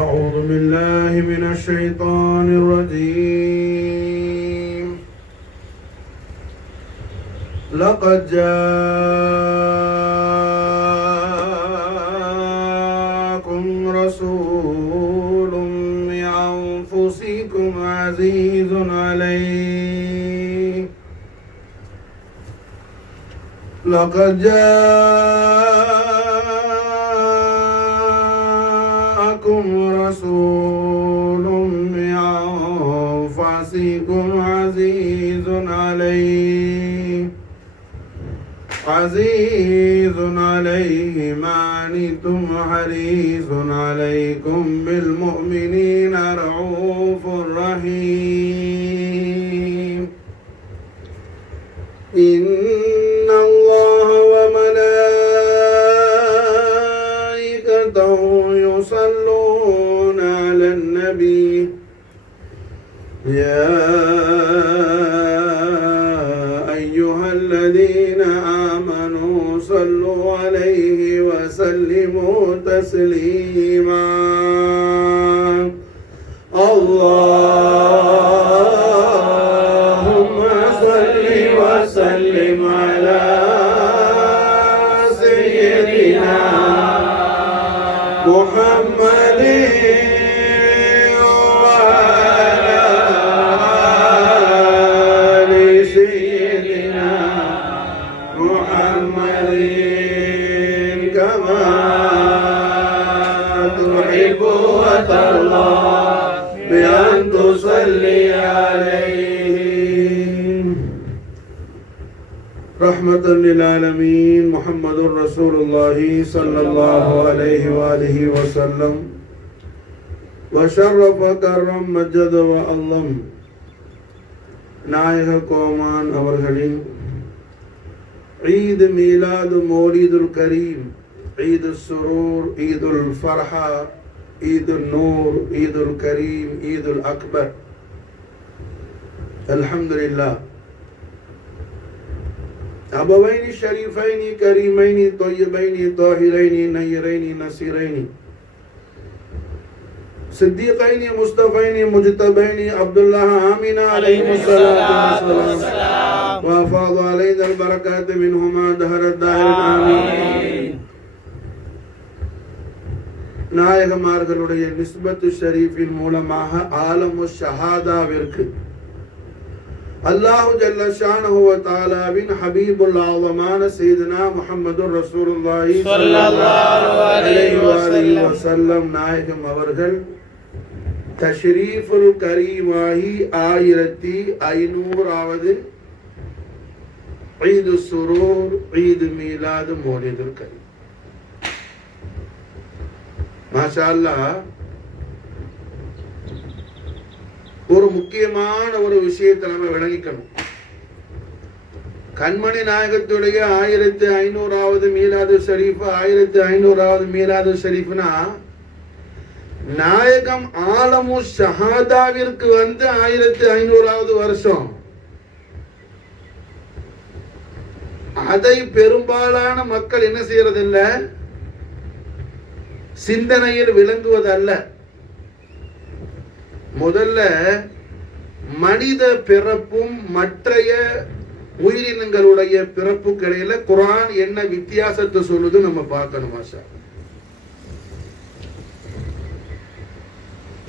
أعوذ بالله من الشيطان الرجيم. لقد جاءكم رسول من أنفسكم عزيز عليه لقد جاءكم رسول من أنفسكم عزيز عليه ما عنتم حريص عليكم بالمؤمنين رؤوف رحيم. إن الله وملائكته يصلون على النبي يا أيها الذين آمنوا صلوا عليه وسلموا تسليما. اللهم صل وسلم على سيدنا محمد وعلى آل سيدنا محمد كما تحب وترضى بأن تصلي عليه. رحمة للعالمين محمد رسول الله صلى الله عليه وآله وسلم وشرف كرم مجد وعظم. நாயக கோமான் அவர்களின் ஈத் மீலாது மௌலிதுல் கரீம், ஈதுல் சுரூர், ஈதுல் ஃபர்ஹா, ஈதுல் நூர், ஈதுல் கரீம், ஈதுல் அக்பர். அல்ஹம்துலில்லாஹ். அபவைனி ஷரீஃபைனி கரீமைனி தொய்யிபைனி தாஹிரைனி நய்யிரைனி நசீரைனி சித்திகைனி முஸ்தபைனி முஜ்தபைனி அப்துல்லாஹ் ஆமினா அலைஹிஸ்ஸலாத்து வஸ்ஸலாம் وافاض علينا البركات منهما دهر الداهر آمين. நாயகமார்களுடைய நிஸ்பத்து ஷரீஃபின் மூலமாக ஆலமு ஷஹாதாவிற்கு அல்லாஹு ஜல்ல ஷானஹு வ தஆலாவின் ஹபீபுல் ஆலமான சையதுனா முஹம்மதுர் ரசூலுல்லாஹி ஸல்லல்லாஹு அலைஹி வஸல்லம் நாயகம் அவர்கள் தஷ்ரீஃபுல் கரீமாஹி 1500வது ஈது சுரூர், ஈது மீலாது மௌலிதுல் கரீம். மாஷா அல்லாஹ். ஒரு முக்கியமான ஒரு விஷயத்தை நம்ம விளங்கிக்கணும். கண்மணி நாயகத்துடைய 1500வது மீலாது ஷரீஃப், 1500வது மீலாது ஷரீஃப்னா நாயகம் ஆலமு ஷஹாதாவிற்கு 1500வது வருஷம். அதை பெரும்பாலான மக்கள் என்ன செய்யறதில்ல, சிந்தனையில் விளங்குவதல்ல. முதல்ல மனித பிறப்பும் மற்றைய உயிரினங்களுடைய பிறப்புக்கு இடையில குர்ஆன் என்ன வித்தியாசத்தை சொல்லுது நம்ம பார்க்கணும். மாஷா.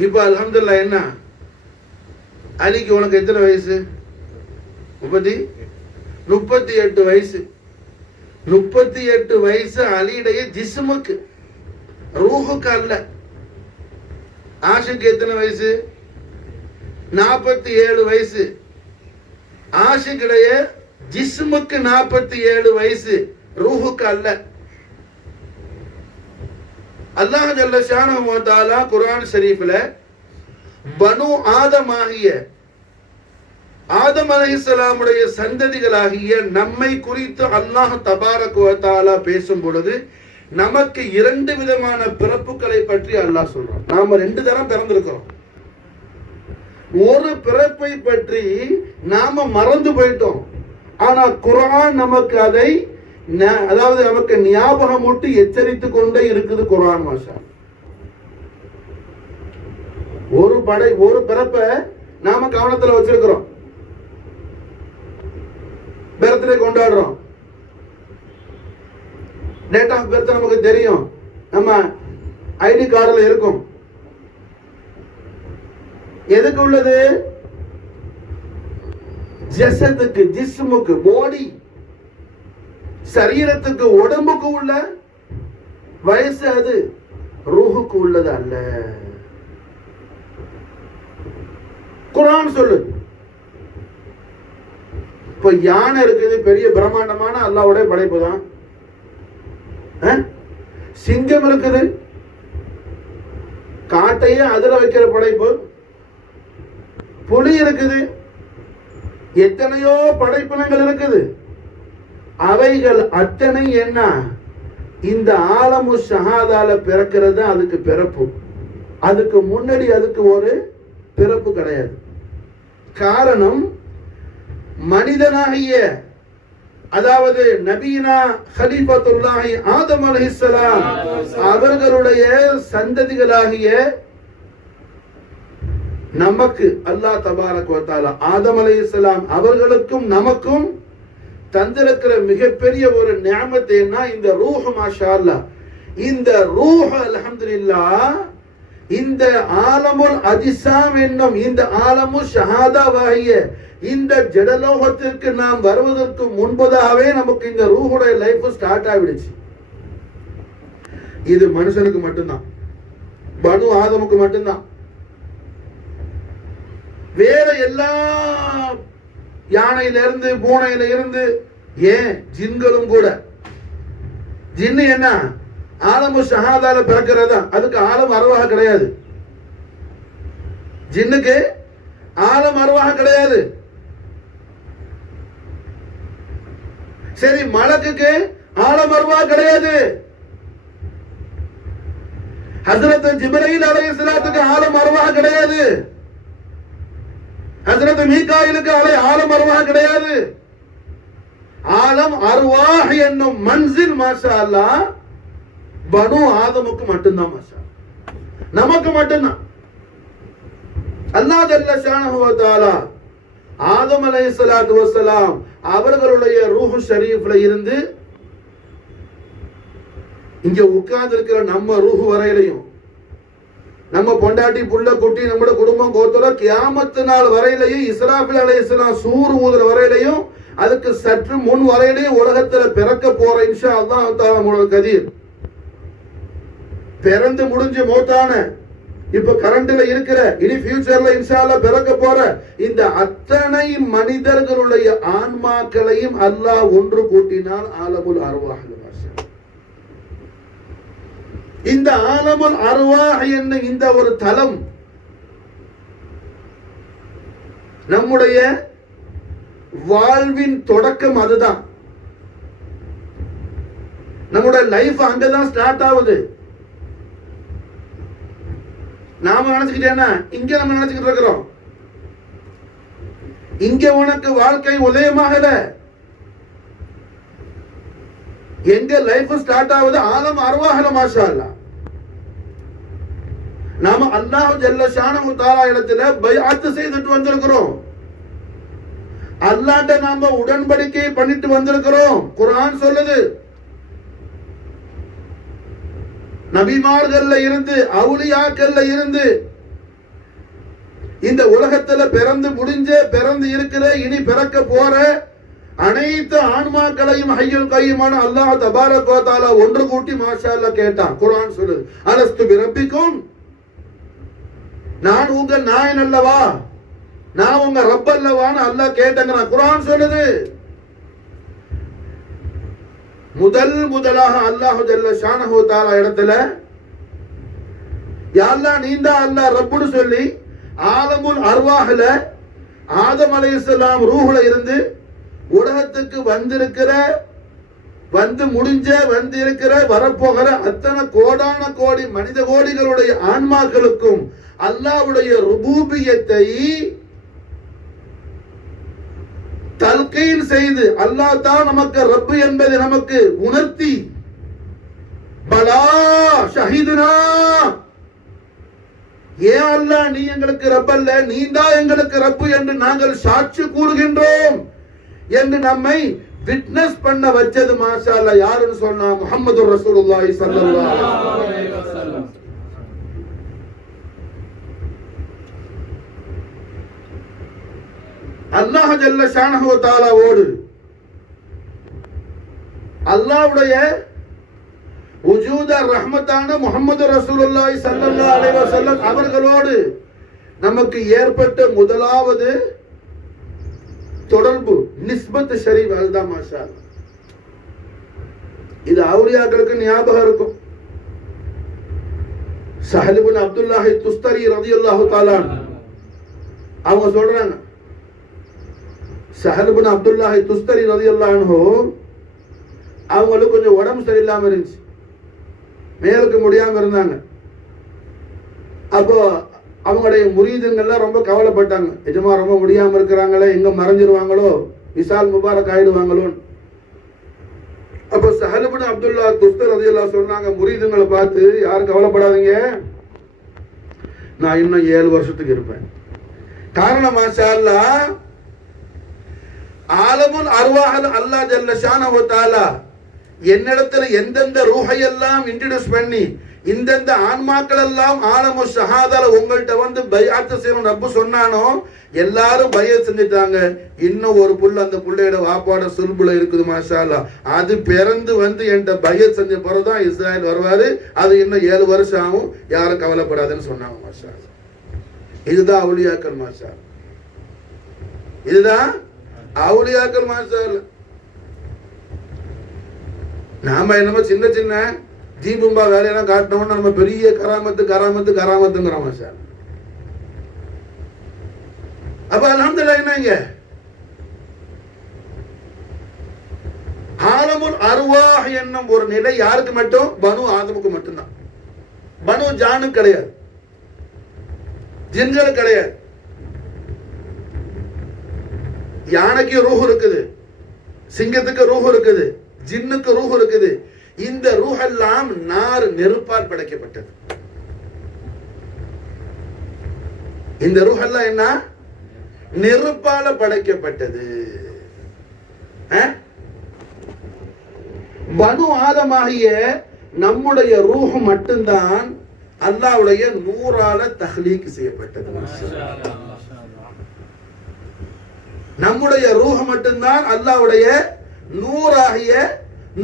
இப்ப அல்ஹம்துலில்லாஹ். என்ன அலிக்கு உனக்கு எத்தனை வயசு? 38 வயசு. 38 வயசு அலியுடைய ஜிஸ்முக்கு, ரூஹுக்கு அல்ல. ஆஷுக்கு எத்தனை வயசு? 47 வயசு. ஆஷுடைய ஜிஸ்முக்கு 47 வயசு, ரூஹுக்கு அல்ல. அல்லாஹ் ஜல்ல ஷானஹு வ தஆலா குர்ஆன் ஷரீஃப்ல பனு ஆதமாகிய ஆதம் அலைஹிஸ்ஸலாமுடைய சந்ததிகளாகிய நம்மை குறித்து அல்லாஹ் தபாரக வ தஆலா பேசும் பொழுது நமக்கு 2 விதமான பிறப்புகளை பற்றி அல்லாஹ் சொல்றான். நாம 2 தரம் பிறந்திருக்கிறோம். ஒரு பிறப்பை பற்றி நாம மறந்து போயிட்டோம். ஆனா குர்ஆன் நமக்கு அதை அதாவது நமக்கு ஞாபகம் விட்டு எச்சரித்து கொண்டே இருக்குது குர்ஆன். மாஷா ஒரு பிறப்ப நாம கவனத்துல வச்சிருக்கிறோம், பர்த்டே கொண்டாடுறோம், டேட் ஆஃப் பர்த் நமக்கு தெரியும், நம்ம ஐடி கார்டுல இருக்கும். எதுக்கு உள்ளது? ஜசத்துக்கு, ஜிஸ்முக்கு, பாடி, சரீரத்துக்கு, உடம்புக்கு உள்ள வயசு. அது ரூஹுக்கு உள்ளது அல்ல. குர்ஆன் சொல்லுது. இப்ப யானை இருக்குது, பெரிய பிரம்மாண்டமான அல்லாஹ்வுடைய படைப்பு தான். சிங்கம் இருக்குது, காட்டையே அதிர வைக்கிற படைப்பு. புலி இருக்குது, எத்தனையோ படைப்பினங்கள் இருக்குது. அவைகள் அத்தனை என்ன? இந்த ஆலமு ஷஹாதால பிறக்கிறது அதுக்கு பிறப்பு. அதுக்கு முன்னாடி அதுக்கு ஒரு பிறப்பு கிடையாது. காரணம், மனிதனாகிய, அதாவது நபீனா ஹலீஃபத்துல்லாஹி ஆதம் அலைஹிஸ்ஸலாம் அவர்களுடைய சந்ததிகளாகிய நமக்கு அல்லாஹ் தபாரக வ தஆலா ஆதம் அலைஹிஸ்ஸலாம் அவர்களுக்கும் நமக்கும் தந்திருக்கிற மிகப்பெரிய ஒரு நிஅமத் என்ன? இந்த ரூஹ். மாஷா அல்லாஹ், இந்த ரூஹ் அல்ஹம்துலில்லாஹ் இந்த ஆலமுல் அஜ்ஸாம் என்னும் இந்த ஆலமு ஷஹாதாவாகிய இந்த ஜடலோகத்திற்கு நாம் வருவதற்கு முன்பதாகவே நமக்கு இந்த ரூஹுடைய லைஃப் ஸ்டார்ட் ஆகிடுச்சு. இது மனுஷனுக்கு மட்டும்தான், பனு ஆதமுக்கு மட்டும்தான். வேற எல்லா யானையில இருந்து, பூனையில இருந்து, ஏன் ஜின்களும் கூட, ஜின்னு என்ன ஆலமு ஷஹாதால பிறக்கிறதா, அதுக்கு ஆலம் அருவாக கிடையாது. ஜின்னுக்கு ஆலம் அருவாக கிடையாது. சரி, மலக்குக்கு ஆலம் அருவாக கிடையாது. ஹஜ்ரத் ஜிப்ரீல் அலைஹிஸ்ஸலாத்துக்கு ஆலம் அருவாக கிடையாது. ஹஜ்ரத் மீகாயிலுக்கு ஆலம் அருவாக கிடையாது. ஆலம் அருவாஹ் என்னும் மன்சில் மாஷா அல்லாஹ் பனு ஆதமுக்கு மட்டும்தான். மாஷா நமக்கு மட்டும்தான். அல்லாஹ் ஜல்ல ஷானஹு வ தஆலா ஆதம் அலைஹிஸ்ஸலாத்து வஸ்ஸலாம் அவர்களுடைய ரூஹ் ஷரீஃப்ல இருந்து இங்க உட்கார்ந்து இருக்கிற நம்ம ரூஹ் வரையிலையும், நம்ம பொண்டாட்டி புள்ள குட்டி நம்முடைய குடும்பம் கோத்தர கியாமத்து நாள் வரையிலையும், இஸ்ராஃபில் அலைஹிஸ்ஸலாம் சூர் ஊதுற வரையிலையும், அதுக்கு சற்று முன் வரையிலையும் உலகத்துல பிறக்க போற இன்ஷா அல்லாஹ் தஆலா கதீர் பிறந்து முடிஞ்சு மௌத்தான, இப்ப கரண்ட்ல இருக்கிற, இனி ஃபியூச்சர்ல இன்ஷா அல்லாஹ் பிறக்க போற இந்த அத்தனை மனிதர்களுடைய ஆன்மாக்களையும் அல்லாஹ் ஒன்று கூட்டினால் ஆலமுல் அர்வாஹ். இந்த ஆலமுல் அர்வாஹ் என்ன இந்த ஒரு தலம் நம்முடைய வாழ்வின் தொடக்கம். அதுதான் நம்முடைய லைஃப் அங்கதான் ஸ்டார்ட் ஆகுது. நாம நினைச்சுக்கிட்டேன்னா இங்க நம்ம நினைச்சுக்கிட்டு இருக்கிறோம், இங்க உனக்கு வாழ்க்கை உதயமாகல. எங்க லைஃப் ஸ்டார்ட் ஆகுது? ஆலம் அர்வாஹ்ல. மாஷா அல்லாஹ் நாம அல்லாஹ் ஜல்ல ஷானஹு தஆலா இடத்துல பைஅத் செய்துட்டு வந்திருக்கிறோம். அல்லாஹ்ட்ட நாம உடன்படிக்கை பண்ணிட்டு வந்திருக்கிறோம். குர்ஆன் சொல்லுது, நபிமார்கள்ல இருந்து, அவுலியாக்கள்ல இருந்து, இந்த உலகத்துல பிறந்து முடிஞ்ச, பிறந்து இருக்கிற, இனி பிறக்க போற அனைத்து ஆன்மாக்களையும் ஹய்யுல் கய்யூமான அல்லாஹ் தபாரக வ தஆலா ஒன்று கூட்டி மாஷா அல்லாஹ் கேட்டான். குர்ஆன் சொல்லுது, அலஸ்து பிரப்பிக்கும், நான் உங்க நாயன் அல்லவா, நான் உங்க ரப் அல்லவான்னு அல்லாஹ் கேட்டேங்கிறான். குர்ஆன் சொல்லுது. முதலாக அல்லாஹ் ஜல்ல ஷானஹு தஆலா இடத்துல யா அல்லாஹ் நீதான் அல்லாஹ் ரப்புன்னு சொல்லி ஆலமுல் அர்வாஹ்ல ஆதம் அலைஹிஸ்ஸலாம் ரூஹ்ல இருந்து உலகத்துக்கு வந்திருக்கிற, வந்து முடிஞ்ச, வந்து இருக்கிற, வரப்போகிற அத்தனை கோடான கோடி மனித கோடிகளுடைய ஆன்மாக்களுக்கும் அல்லாஹ்வுடைய ருபூபியத்தை தல்கீன் செய்து அல்லாஹ் தான் நமக்கு ரப்பு என்பதை நமக்கு உணர்த்தி, பலா ஷஹீதுனா ஏன் அல்லாஹ் நீ எங்களுக்கு ரப்பல்ல, நீ தான் எங்களுக்கு ரப்பு என்று நாங்கள் சாட்சி கூறுகின்றோம் என்று நம்மை விட்னஸ் பண்ண வச்சது மாஷா அல்லாஹ் யாருன்னு சொன்னா முஹம்மது ரசூலுல்லாஹி ஸல்லல்லாஹு அலைஹி வஸல்லம். அல்லாஹ் ஜல்ல ஷானஹு வ தஆலாவோடு அல்லாஹ்வுடைய வஜூத ரஹ்மத்தான முஹம்மது ரசூலுல்லாஹி ஸல்லல்லாஹு அலைஹி வஸல்லம் அவர்களோடு நமக்கு ஏற்பட்ட முதலாவது தொடர்பு நிஸ்பத் ஷரீஃப் அதுதான் மாஷா அல்லாஹ். இது அவுலியாக்களுக்கு ஞாபகம் இருக்கும். சஹல் இப்னு அப்துல்லாஹ் துஸ்தரி ரலியல்லாஹு தஆலா அவங்க சொல்றாங்க, சஹல் இப்னு அப்துல்லாஹ் துஸ்தரி ரலியல்லாஹு அன்ஹு அவங்களுக்கு கொஞ்சம் உடம்பு சரியில்லாம இருந்துச்சு, மேலுக்கு முடியாம இருந்தாங்க. அப்போ அவங்களுடைய முரீதுங்கள்லாம் ரொம்ப கவலைப்பட்டாங்க, நிஜமா ரொம்ப முடியாம இருக்கிறாங்களே, எங்க மறைஞ்சிருவாங்களோ, விசால் முபாரக் ஆயிடுவாங்களோ. அப்போ சஹல் இப்னு அப்துல்லாஹ் துஸ்தரி ரலியல்லாஹு சொன்னாங்க, முரீதுங்களை பார்த்து யாரும் கவலைப்படாதீங்க, நான் இன்னும் 7 வருஷத்துக்கு இருப்பேன். காரணம் மாஷா அல்லாஹ் ஆலமுல் அர்வாஹ் அல்லாஹ் ஜல்ல ஷானஹு வ தஆலா என்னிடத்துல எந்தெந்த ரூஹையெல்லாம் இன்ட்ரோடியூஸ் பண்ணி இந்தெந்த ஆன்மாக்கள் எல்லாம் ஆலமு ஷஹாதால உங்கள்கிட்ட வந்து பைஅத் செய்யணும் ரப்பு சொன்னானோ எல்லாரும் பைஅத் செஞ்சுட்டாங்க. இன்னும் ஒரு புள்ள அந்த புள்ளையோட வாப்பாட சுல்புல இருக்குது மாஷா அல்லாஹ். அது பிறந்து வந்து என்கிட்ட பைஅத் செஞ்ச பிறகுதான் இஸ்ராயல் வருவாரு, அது இன்னும் 7 வருஷம் ஆகும், யாரும் கவலைப்படாதுன்னு சொன்னாங்க மாஷா அல்லாஹ். இதுதான் அவுலியாக்கள் மாஷா அல்லாஹ், இதுதான் அவுலியாக்கள் மாஷா அல்லாஹ். நாம என்னமோ சின்ன சின்ன தீபம்பா வேலையெல்லாம் காட்டினோம்னா நம்ம பெரிய கராமத்து கராமத்து கராமத்துங்கிறோம் மாஷா அல்லாஹ். அப்ப அல்ஹம்துலில்லாஹ் என்னங்க ஆலமுல் அர்வாஹ் என்னும் ஒரு நிலை யாருக்கு மட்டும்? பனு ஆதமுக்கு மட்டும்தான். பனு ஜானுக்கு கிடையாது, ஜின்களுக்கு கிடையாது. யானைக்கு ரூஹ் இருக்குது, சிங்கத்துக்கு ரூஹ் இருக்குது, ஜின்னுக்கு ரூஹ் இருக்குது. இந்த ரூஹ் எல்லாம் நார் நெருப்பால் படைக்கப்பட்டது. இந்த ரூஹ் எல்லாம் என்ன? நெருப்பால படைக்கப்பட்டது. பனு ஆதமாகிய நம்முடைய ரூஹ் மட்டும்தான் அல்லாஹ்வுடைய நூறால தஹ்லீக் செய்யப்பட்டது. நம்முடைய ரூஹ் மட்டும்தான் அல்லாஹ்வுடைய நூறாகிய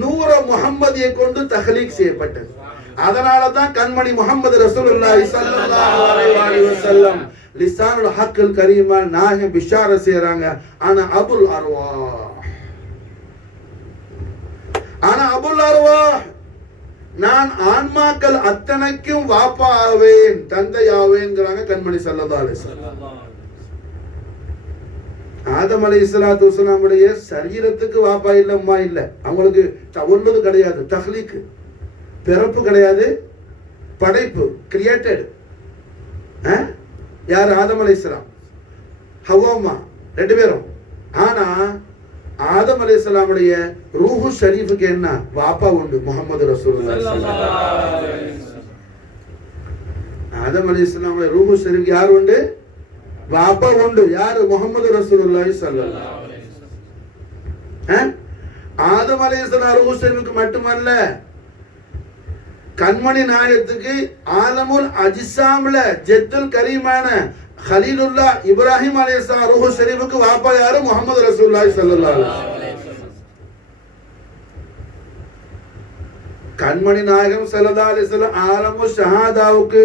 நூற முஹம்மதியை கொண்டு தஹ்லீக் செய்யப்பட்டது. அதனால தான் கண்மணி முஹம்மது ரசூலுல்லாஹி ஸல்லல்லாஹு அலைஹி வஸல்லம் லிசானுல் ஹக்கில் கரீமால் நாஹிம் பிஷார செய்றாங்க, ஆனா அபுல் அர்வாஹ், ஆனா அபுல் அர்வாஹ், நான் ஆன்மாக்கள் அத்தனைக்கும் வாப்பா ஆவேன், தந்தை ஆவேன்ங்கறாங்க கண்மணி ஸல்லல்லாஹு அலைஹி வஸல்லம். ஆதம் அலைஹிஸ்ஸலாத்து வஸலாமுடைய சரீரத்துக்கு வாப்பா இல்ல, அம்மா இல்ல, அவங்களுக்கு தவல்லுது கிடையாது, தஹ்லீக் பிறப்பு கிடையாது, படைப்பு கிரியேட்டட். யார்? ஆதம் அலைஹிஸ்ஸலாம், ஹவ்வா அம்மா 2 பேரும். ஆனா ஆதம் அலைஹிஸ்ஸலாமுடைய ரூஹு ஷரீஃபுக்கு என்ன? வாப்பா உண்டு, முஹம்மது ரசூலுல்லாஹி ஸல்லல்லாஹு அலைஹி வஸல்லம். ஆதம் அலைஹிஸ்ஸலாமுடைய ரூஹு ஷரீஃப் யார் உண்டு? வாப்பா உண்டு. யாரு? முஹம்மது ரசூலுல்லாஹி ஸல்லல்லாஹு அலைஹி வஸல்லம். ஆதம் அலைஹிஸ்ஸலாம் ரூஹு ஷரீஃபுக்கு மட்டுமல்ல, கண்மணி நாயகத்துக்கு ஆலமுல் அஜ்ஸாம்ல ஜத்துல் கரீமான கலீலுல்லாஹ் இப்ராஹிம் அலைஹிஸ்ஸலாம் ரூஹு ஷரீஃபுக்கு வாப்பா யாரு? முஹம்மது ரசூலுல்லாஹி ஸல்லல்லாஹு அலைஹி வஸல்லம். கண்மணி நாயகம் ஸல்லல்லாஹு அலைஹி வஸல்லம் ஆலமு ஷஹாதாவுக்கு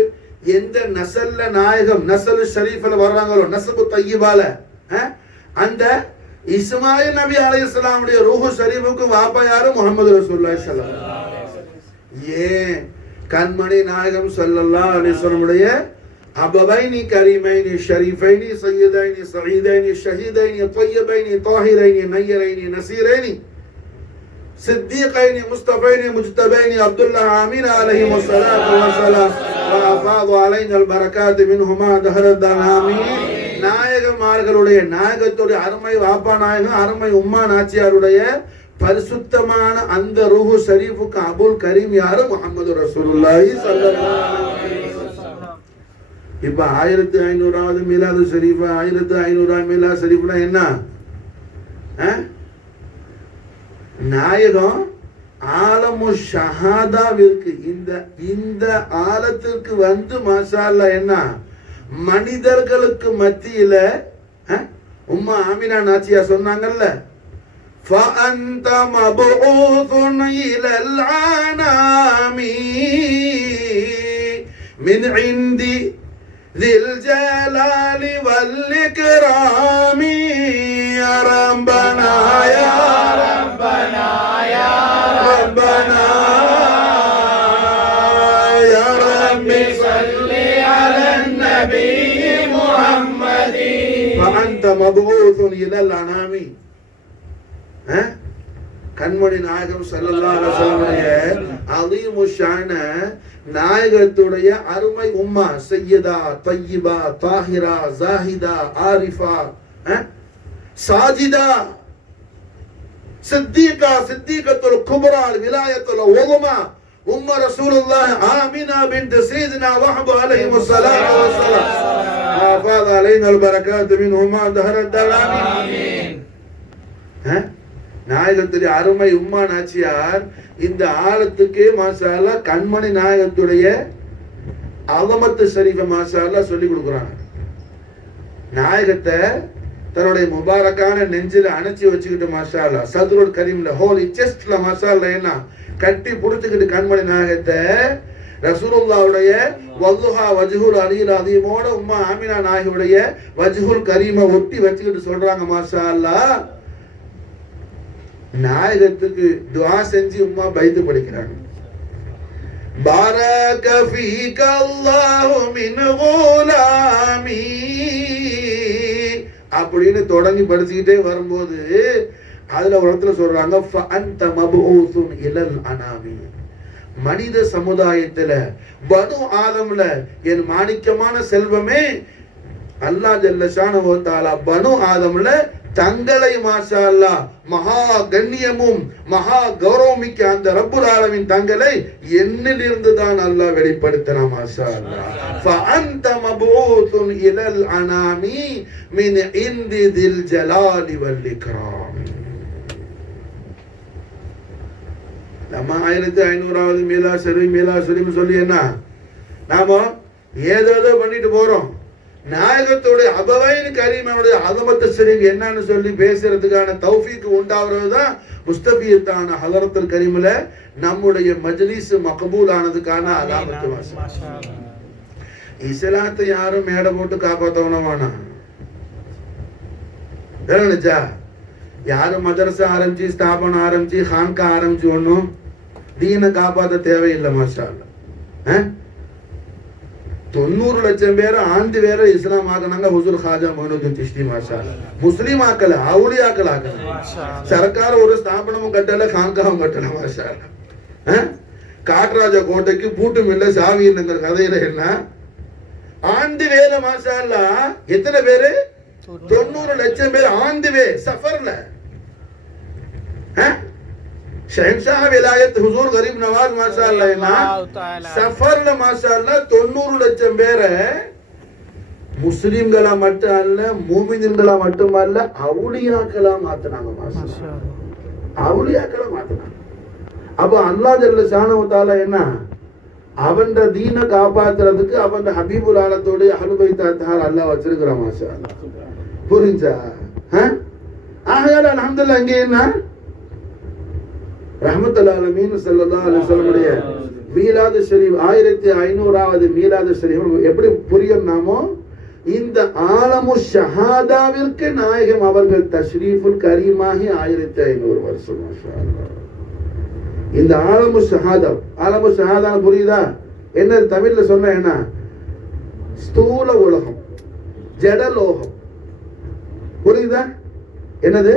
எந்த நசல்ல நாயகம் நசல் ஷரீஃப்ல வர்றாங்களோ, நசபு தய்யிபால, அந்த இஸ்மாயில் நபி அலைஹிஸ்ஸலாமுடைய ரூஹு ஷரீஃபுக்கு வாப்பா யாரு? முஹம்மது ரசூலுல்லாஹி ஸல்லல்லாஹு அலைஹி வஸல்லம். ஏன்? கண்மணி நாயகம் ஸல்லல்லாஹு அலைஹி வஸல்லமுடைய அபவைனி கரீமைனி ஷரீஃபைனி சய்யிதைனி சஈதைனி ஷஹீதைனி தய்யிபைனி தாஹிரைனி நய்யிரைனி நஸீரைனி சித்தீகைனி முஸ்தஃபைனி முஜ்தபைனி அப்துல்லாஹ் ஆமீன் அலைஹிம் ஸலாத்து வஸலாம் வஅஃபாது அலைனல் பரகாத் மின்ஹுமா தஹரத் ஆமீன். நாயகமார்களுடைய நாயகத்துடைய அருமை வாப்பா நாயகம், அருமை உம்மா நாச்சியாருடைய பரிசுத்தமான அந்த ரூஹு ஷரீஃபுக்கு அபுல் கரீம் யாரு? முஹம்மது ரசூலுல்லாஹி ஸல்லல்லாஹு அலைஹி வஸல்லம். இப்ப 1500வது மீலாது ஷரீஃப், 1500 மீலாது ஷரீஃப்னா என்ன? நாயகம் ஆலமு ஷஹாதாவிற்கு இந்த ஆலத்திற்கு வந்து மாஷா அல்லாஹ் என்ன மனிதர்களுக்கு மத்தியில உம்மா ஆமினா நாச்சியா சொன்னாங்கல்ல, فأنت مبعوث إلى العنام من عند ذي الجلال والإكرام يا ربنا يا ربنا يا ربنا يا ربي صل على النبي محمد فأنت مبعوث إلى العنام. கண்மணி நாயகம் ஸல்லல்லாஹு அலைஹி வஸல்லம் அலீமு ஷான நாயகத்துடைய அருமை உம்மா சையதா தய்யிபா தாஹிரா ஜாஹிதா ஆரிஃபா சாஜிதா சித்திகா சித்திகத்துல் குப்ரா விலாயத்துல் உலமா உம்ம ரசூலுல்லாஹ் ஆமினா பின்த் சய்யிதினா வஹப் அலைஹி வஸலாத்து வஸலாம் ஆஃபாத அலைனா பரகாத்து மின்ஹுமா தஹரத் தலாமி ஆமீன். நாயகத்துடைய அருமை உம்மா நாச்சியார் இந்த ஆலத்துக்கே மாஷா அல்லாஹ் கண்மணி நாயகத்துடைய அலமத்து ஷரீஃபை மாஷா அல்லாஹ் சொல்லி கொடுக்குறாங்க. நாயகத்தை தன்னுடைய முபாரக்கான நெஞ்சில அணைச்சி வச்சுக்கிட்டு மாஷா அல்லாஹ் சதுருல் கரீம்ல ஹோலி செஸ்ட்ல மாஷா அல்லாஹ் என்ன கட்டி புடிச்சுக்கிட்டு கண்மணி நாயகத்தை ரசூலுல்லாஹ்வுடைய வதுஹா வஜ்ஹுல் அலில் அதீமோட உம்மா ஆமினா நாயகியுடைய வஜ்ஹுல் கரீமை ஒட்டி வச்சுக்கிட்டு சொல்றாங்க மாஷா அல்லாஹ். நாயகத்துக்கு துஆ செஞ்சு உம்மா பைத்து படிக்கிறாங்க. பாரக ஃபீக அல்லாஹு மின் குலாமி அப்படின்னு தொடங்கி படிச்சுக்கிட்டே வரும்போது அதுல ஒரு இடத்துல சொல்றாங்க ஃபஅன்த மபூசுன் இலல் அனாமி. மனித சமுதாயத்துல பனு ஆதம்ல என் மாணிக்கமான செல்வமே அல்லாஹ் ஜல்ல ஷானஹு வ தஆலா பனு ஆதம்ல தங்களை மாஷா அல்லாஹ் மகா கண்ணியமும் மகா கௌரவமிக்க அந்த ரப்புல் ஆலமீன் தங்களை என்னிலிருந்து தான் அல்லாஹ் வெளிப்படுத்தினா மாஷா அல்லாஹ். ஃபஅன்த மபூசுன் இலல் அனாமி மின் இந்தி தில் ஜலாலி வல் இக்ராம். நம்ம 1500வது மீலா ஷரீஃப் சொல்லி என்ன நாம ஏதேதோ பண்ணிட்டு போறோம். நாயகத்துடைய அபவைன் கரீமனுடைய அலமத்து ஷரீஃப் என்னன்னு சொல்லி பேசுறதுக்கான தௌஃபீக் உண்டாவதுதான் முஸ்தபியத்தான ஹலரத்துல் கரீம்ல நம்முடைய மஜ்லிஸ் மக்பூல் ஆனதுக்கான அலாமத்து. இஸ்லாத்தை யாரும் மேடை போட்டு காப்பாத்தவனமானா நினைச்சா யாரும் மதரசா ஆரம்பிச்சு ஸ்தாபனம் ஆரம்பிச்சு ஹான்கா ஆரம்பிச்சு ஒன்னும் தீனை காப்பாற்ற தேவையில்லை மாஷா அல்லாஹ். 90 லட்சம் பேர் ஆண்டு வேற இஸ்லாம் ஆக்கினாங்க. ஹுசூர் ஹாஜா மொய்னுதீன் சிஷ்தி மாஷா அல்லாஹ். முஸ்லிம் ஆக்கல, அவுலியாக்கள் ஆக்கல. சர்க்கார் ஒரு ஸ்தாபனமும் கட்டல, ஹான்காவும் கட்டல மாஷா அல்லாஹ். காட்ராஜா கோட்டைக்கு பூட்டும் இல்ல சாவி இல்லைங்கிற கதையில என்ன ஆண்டு வேலை மாஷா அல்லாஹ். எத்தனை பேரு? 90 லட்சம் பேர் ஆண்டு வே சஃபர்ல. ஷஹன்ஷாஹ் விலாயத் ஹுசூர் கரீம் நவாஸ் மாஷா அல்லாஹ் சஃபர்ல மாஷா அல்லாஹ் 90 லட்சம் பேரை முஸ்லிம்களா மட்டும் அல்ல மூமின்களா மட்டுமல்ல அவுலியாக்களா மாத்தினாங்க மாஷா அல்லாஹ். அவுலியாக்களா மாத்தினாங்க. அப்ப அல்லாஹ் ஜல்ல ஷானஹு வ தஆலா என்ன அவன் தீனை காப்பாத்துறதுக்கு அவன் ஹபீபுல் ஆலத்தோட அஹ்லுல் பைத் அத்தார் அல்லாஹ் வச்சிருக்கிறான் மாஷா அல்லாஹ். புரிஞ்சா? ஆகையால அல்ஹம்துலில்லாஹ் இங்க என்ன ரஹ்மத்துல் ஆலமீன் ஸல்லல்லாஹு அலைஹி வஸல்லமுடைய மீலாது ஷரீஃப் 1500வது மீலாது ஷரீஃப் எப்படி புரியும் நாமோ இந்த ஆலமு ஷஹாதாவிற்கு நாயகம் அவர்கள் தஷ்ரீஃபுல் கரீமாகி 1500 வருஷம் மாஷா அல்லாஹ். இந்த ஆலமு ஷஹாதா புரியுதா? என்ன தமிழ்ல சொன்ன என்ன ஸ்தூல உலகம் ஜடலோகம் புரியுதா? என்னது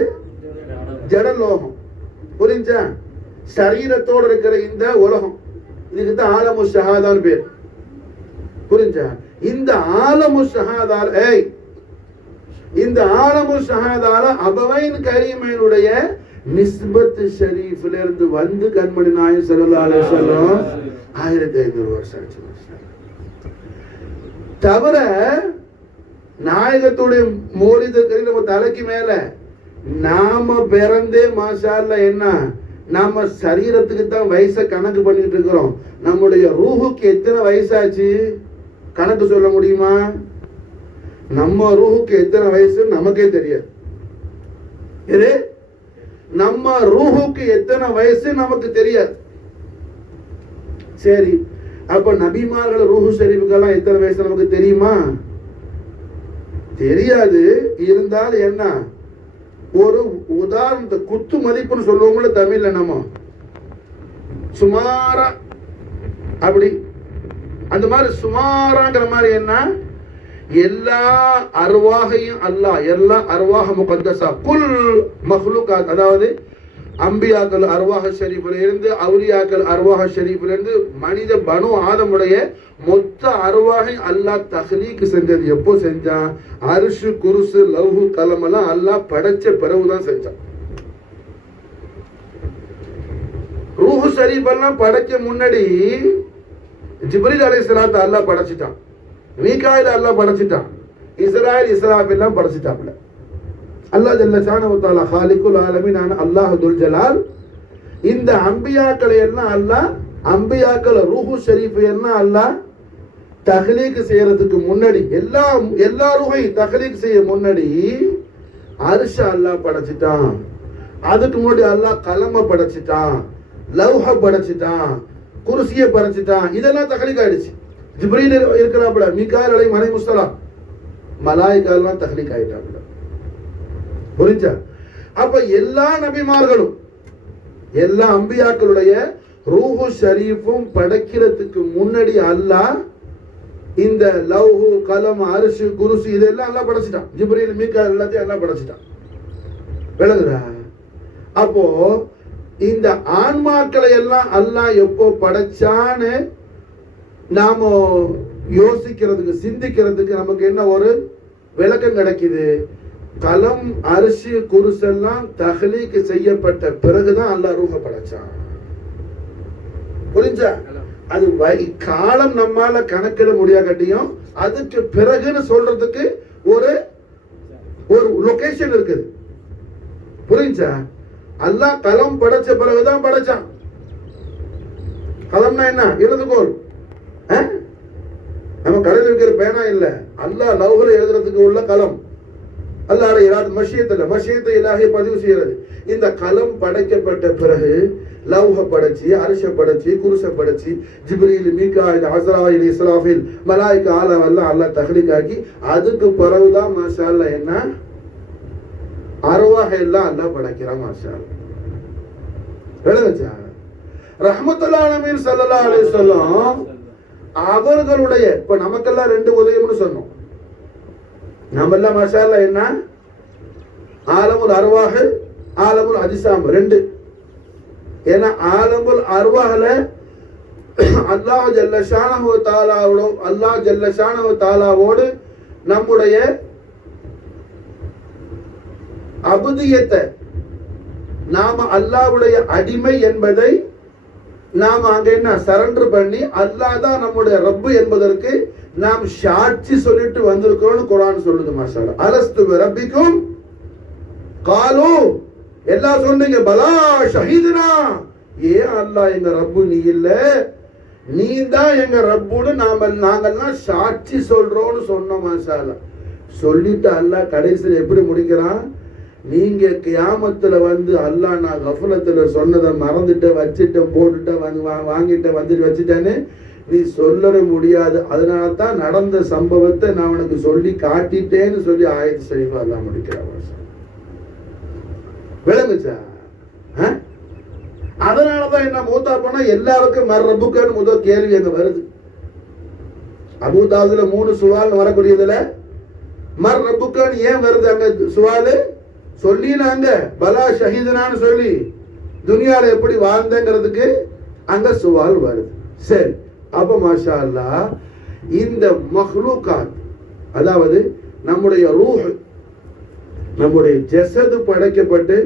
ஜடலோகம் புரிஞ்சா? சரீரத்தோடு இருக்கிற இந்த உலகம் இதுக்கு தான் ஆலமு ஷஹாதான் பேர். புரிஞ்சா? இந்த ஆலமு ஷஹாதால் இந்த ஆலமு ஷஹாதால அபவைன் கரீமனுடைய நிஸ்பத் ஷரீஃப்ல இருந்து வந்து கண்மணி நாயகம் ஸல்லல்லாஹு அலைஹி வஸல்லம் 1500 வருஷம் ஆச்சு. தவிர நாயகத்துடைய மோலிதத்தை நம்ம தலைக்கு மேல நாம பிறந்தே மாஷால்ல என்ன நாம சரீரத்துக்கு தான் வயசை கணக்கு பண்ணிட்டு இருக்கிறோம். நம்முடைய ரூஹுக்கு எத்தனை வயசாச்சு கணக்கு சொல்ல முடியுமா? நம்ம ரூஹுக்கு எத்தனை வயசு நமக்கே தெரியாது. இது நம்ம ரூஹுக்கு எத்தனை வயசு நமக்கு தெரியாது. சரி, அப்ப நபிமார்கள் ரூஹு ஷரீஃபுக்கெல்லாம் எத்தனை வயசு நமக்கு தெரியுமா? தெரியாது. இருந்தால் என்ன, ஒரு உதாரணத்தை குத்து மதிப்புன்னு சொல்லுவோம்ல தமிழ்ல, நம்ம சுமாரா அப்படி அந்த மாதிரி சுமாராங்கிற மாதிரி என்ன, எல்லா அர்வாகையும் அல்லாஹ், எல்லா அர்வாஹ முகத்தஸா குல் மஹ்லூகாத், அதாவது அம்பியாக்கள் அர்வாஹ ஷரீஃபில் இருந்து, அவுலியாக்கள் அர்வாஹ ஷரீஃபில் இருந்து, மனித பனு ஆதமுடைய மொத்த அர்வாகை அல்லாஹ் தஹ்லீக் செஞ்சது. எப்போ செஞ்சான்? அர்ஷு குருசு லவ்ஹு கலம் எல்லாம் அல்லாஹ் படைச்ச பிறகுதான் செஞ்சான். ரூஹு ஷரீஃப் எல்லாம் படைக்க முன்னாடி ஜிப்ரீல் அலைஹிஸ்ஸலாத்தை அல்லாஹ் படைச்சிட்டான், மீகாயில் அல்லாஹ் படைச்சிட்டான், இஸ்ராயில் இஸ்ராஃபில் எல்லாம் படைச்சிட்டாப்ல. அல்லாஹ் ஜல்ல ஷானஹு வ தஆலா காலிகுல் ஆலமீன் அல்லாஹ் துல் ஜலால் இந்த அம்பியாக்களை எல்லாம் அல்லாஹ், அம்பியாக்கள் ரூஹு ஷரீஃப் எல்லாம் அல்லாஹ் தஹ்லீக் செய்யறதுக்கு முன்னாடி, எல்லா ரூஹையும் தஹ்லீக் செய்ய முன்னாடி அர்ஷ அல்லாஹ் படைச்சிட்டான். அதுக்கு முன்னாடி அல்லாஹ் கலம படைச்சிட்டான், லவ்ஹ படைச்சிட்டான், குர்சிய படைச்சிட்டான். இதெல்லாம் தஹ்லீக் ஆயிடுச்சு. ஜிப்ரீல் இருக்கிறாப்புல, மீகாயில் அலைஹிஸ்ஸலாம், மலாயிகா எல்லாம் தஹ்லீக் ஆயிட்டாப்புல. புரிஞ்சா? அப்ப எல்லா நபிமார்களும் எல்லா அம்பியாக்களுடைய ரூஹு ஷரீஃபும் படைக்கிறதுக்கு முன்னாடி அல்லாஹ் இந்த லவ்ஹு கலம் அர்ஷு குருசி இதெல்லாம் எல்லாம் படைச்சிட்டான். ஜிப்ரீல் மீகாயில் எல்லாத்தையும் எல்லாம் படைச்சிட்டான். விளங்குதா? அப்போ இந்த ஆன்மாக்களை எல்லாம் அல்லாஹ் எப்போ படைச்சான்னு நாம யோசிக்கிறதுக்கு, சிந்திக்கிறதுக்கு நமக்கு என்ன ஒரு விளக்கம் கிடைக்குது? கலம் அரிசி குருசெல்லாம் தஹ்லீக் செய்யப்பட்ட பிறகுதான் அல்லாஹ் ரூஹ படைச்சான். புரிஞ்சா? அது காலம் நம்மால கணக்கிட முடியாட்டியும் அதுக்கு பிறகுன்னு சொல்றதுக்கு ஒரு ஒரு லொகேஷன் இருக்குது. புரிஞ்சா? அல்லாஹ் கலம் படைச்ச பிறகுதான் படைச்சான். கலம்னா என்ன? எழுதுகோல். நம்ம கடையில் இருக்கிற பேனா இல்ல, அல்லாஹ் லவ்ஹுல எழுதுறதுக்கு உள்ள கலம். அல்லாஹ் இராத் மஷியத்தை இலாஹிய பதிவு செய்யறது. இந்த கலம் படைக்கப்பட்ட பிறகு லவ்ஹ படைச்சி, அர்ஷ படைச்சி, குருச படைச்சி, ஜிப்ரீல், மீகாயில், அஸ்ராயில், இஸ்ராஃபில், மலாயிகா ஆலவெல்லாம் அல்லாஹ் தஹ்லீக் ஆக்கி அதுக்கு பிறகுதான் மாஷா அல்லாஹ் என்ன அர்வாஹ் எல்லாம் அல்லாஹ் படைக்கிறான். மாஷா அல்லாஹ். விளங்குச்சா? ரஹ்மத்துல் ஆலமீன் ஸல்லல்லாஹு அலைஹி வஸல்லம் அவர்களுடைய, இப்ப நமக்கெல்லாம் 2 உதயம்னு சொன்னோம். நம்ம எல்லாம் மாஷா அல்லாஹ் என்ன ஆலமுல் அர்வாஹ், ஆலமுல் அஜ்சாம் 2. ஏன்னா ஆலமுல் அர்வாஹ்ல அல்லாஹ் ஜல்ல ஷானஹு வ தஆலாவோட, அல்லாஹ் ஜல்ல ஷானஹு வ தஆலாவோடு நம்முடைய அபுதியத்தை, நாம அல்லாஹ்வுடைய அடிமை என்பதை நாம அங்க என்ன சரண்டர் பண்ணி அல்லாஹ் தான் நம்முடைய ரப்பு என்பதற்கு நாம் சாட்சி சொல்லிட்டு வந்திருக்கிறோம்னு குர்ஆன் சொல்லுது. மாஷா அல்லாஹ். அலஸ்து பிரப்பிக்கும் காலு, எல்லாம் சொன்னீங்க, பலா ஷஹீதுனா, ஏன் அல்லாஹ் எங்க ரப்பு நீ இல்ல, நீ தான் எங்க ரப்புன்னு நாங்கெல்லாம் சாட்சி சொல்றோம்னு சொன்னோம். மாஷா அல்லாஹ். சொல்லிட்டு அல்லாஹ் கடைசியில் எப்படி முடிக்கிறான்? நீங்க கியாமத்துல வந்து அல்லாஹ் நான் கஃபலத்துல சொன்னதை மறந்துட்டேன், வச்சுட்டேன், போட்டுட்டேன், வாங்கிட்டேன், வந்துட்டு வச்சுட்டேன்னு நீ சொல்லவே முடியாது. அதனால தான் நடந்த சம்பவத்தை நான் உனக்கு சொல்லி காட்டிட்டேன்னு சொல்லி ஆயத்து ஷரீஃபா அல்லாஹ் முடிக்கிறான். விளங்குச்சா? அதனாலதான் என்ன மூத்தா போனா எல்லாருக்கும் ரப்புக்கான்னு முதல் கேள்வி அங்க வருது. அபூதாவுதுல 3 சுவால் வரக்கூடியதுல ரப்புக்கான்னு ஏன் வருது அங்க சுவாலு? சொல்லினாங்க பலா ஷஹீதனான்னு சொல்லி துனியால எப்படி வாழ்ந்தங்கிறதுக்கு அங்க சுவால் வருது. சரி, அப்ப மாஷா அல்லாஹ் இந்த மஹ்லூகாத், அதாவது நம்முடைய ரூஹ், நம்முடைய ஜஸது படைக்கப்பட்டு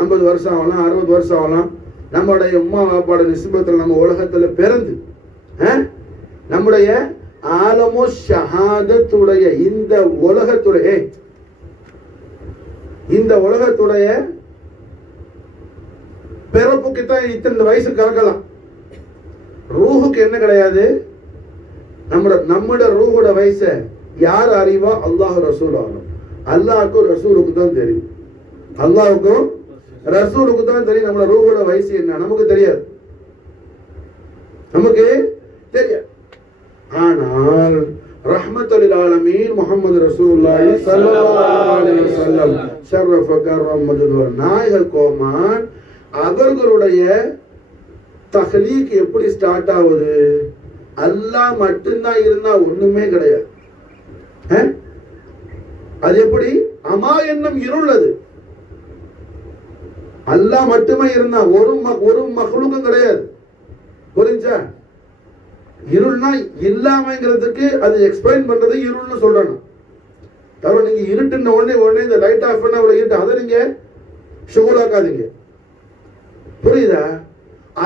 50 வருஷம் ஆகலாம், 60 வருஷம் ஆகலாம். நம்முடைய உம்மா வாப்பாட நிஸ்பத்தில் நம்ம உலகத்துல பிறந்து நம்முடைய ஆலமு ஷஹாதத்துடைய இந்த உலகத்துடைய பிறப்புக்கு தான் இத்தனை வயசு கலக்கலாம். ரூஹுக்கு என்ன கிடையாது. நம்மட ரூஹோட வயசை யார் அறிவா? அல்லாஹ் ரசூல் ஆகும். அல்லாஹ்க்கும் ரசூலுக்கு தான் தெரியும். அல்லாஹ்வுக்கும் ரசூலுக்கு தான் தெரியும் நம்மளோட ரூஹோட வயசு என்ன. நமக்கு தெரியாது. ஆனால் ரஹ்மத்துல் ஆலமீன் முஹம்மது ரசூலுல்லாஹி ஸல்லல்லாஹு அலைஹி வஸல்லம் ஷர்ரஃப கர்ரம் மஜ்தூர் நாயக கோமான் அவர்களுடைய தஹ்லீக் எப்படி ஸ்டார்ட் ஆகுது? அல்லாஹ் மட்டும்தான் இருந்தா ஒண்ணுமே கிடையாது. அது எப்படி? அமா என்னும் இருள். அது அல்லாஹ் மட்டுமே இருந்தா ஒரு மக்லூக்கும் கிடையாது. புரிஞ்சா? இருள்னா இல்லாமங்கிறதுக்கு அது எக்ஸ்பிளைன் பண்றது இருள்னு சொல்றாங்க. தவிர நீங்க இருட்டுன உடனே இந்த லைட் ஆஃப் பண்ண அவ்வளவு இருட்டு, அதை நீங்க ஷுகுலாக்காதீங்க. புரியுதா?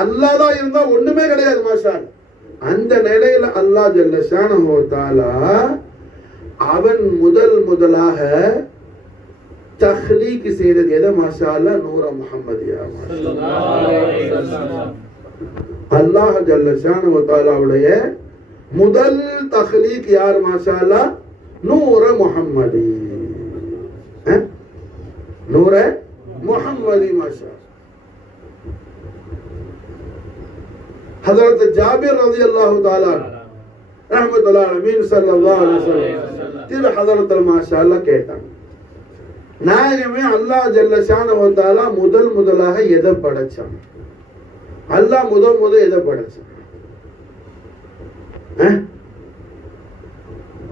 அல்லாஹ் தான் இருந்தா ஒண்ணுமே கிடையாது. மாஷா அந்த நிலையில அல்லாஹ் ஜல்ல ஷானஹு வ தஆலா அவன் முதலாக தஹ்லீக் செய்தது எதை? மாஷா அல்லாஹ் நூர முஹம்மதியா. அல்லாஹ் ஜல்ல ஷானஹு வ தஆலாவுடைய முதல் தஹ்லீக் யார்? மாஷா அல்லாஹ் நூர முஹம்மதி. நூர முஹம்மதி. மாஷா ஹஜ்ரத் ஜாபிர் ரலியல்லாஹு தஆலா ரஹ்மத்துல்லாஹி அலைஹி ஸல்லல்லாஹு அலைஹி வஸல்லம் திரு ஹஜ்ரத் மாஷா அல்லாஹ் கேட்டாங்க, நாயகமே அல்லாஹ் ஜல்ல ஷானஹு வ தஆலா முதலாக எதை படைச்சான்? அல்லாஹ் முதல் எதை படைச்சான்?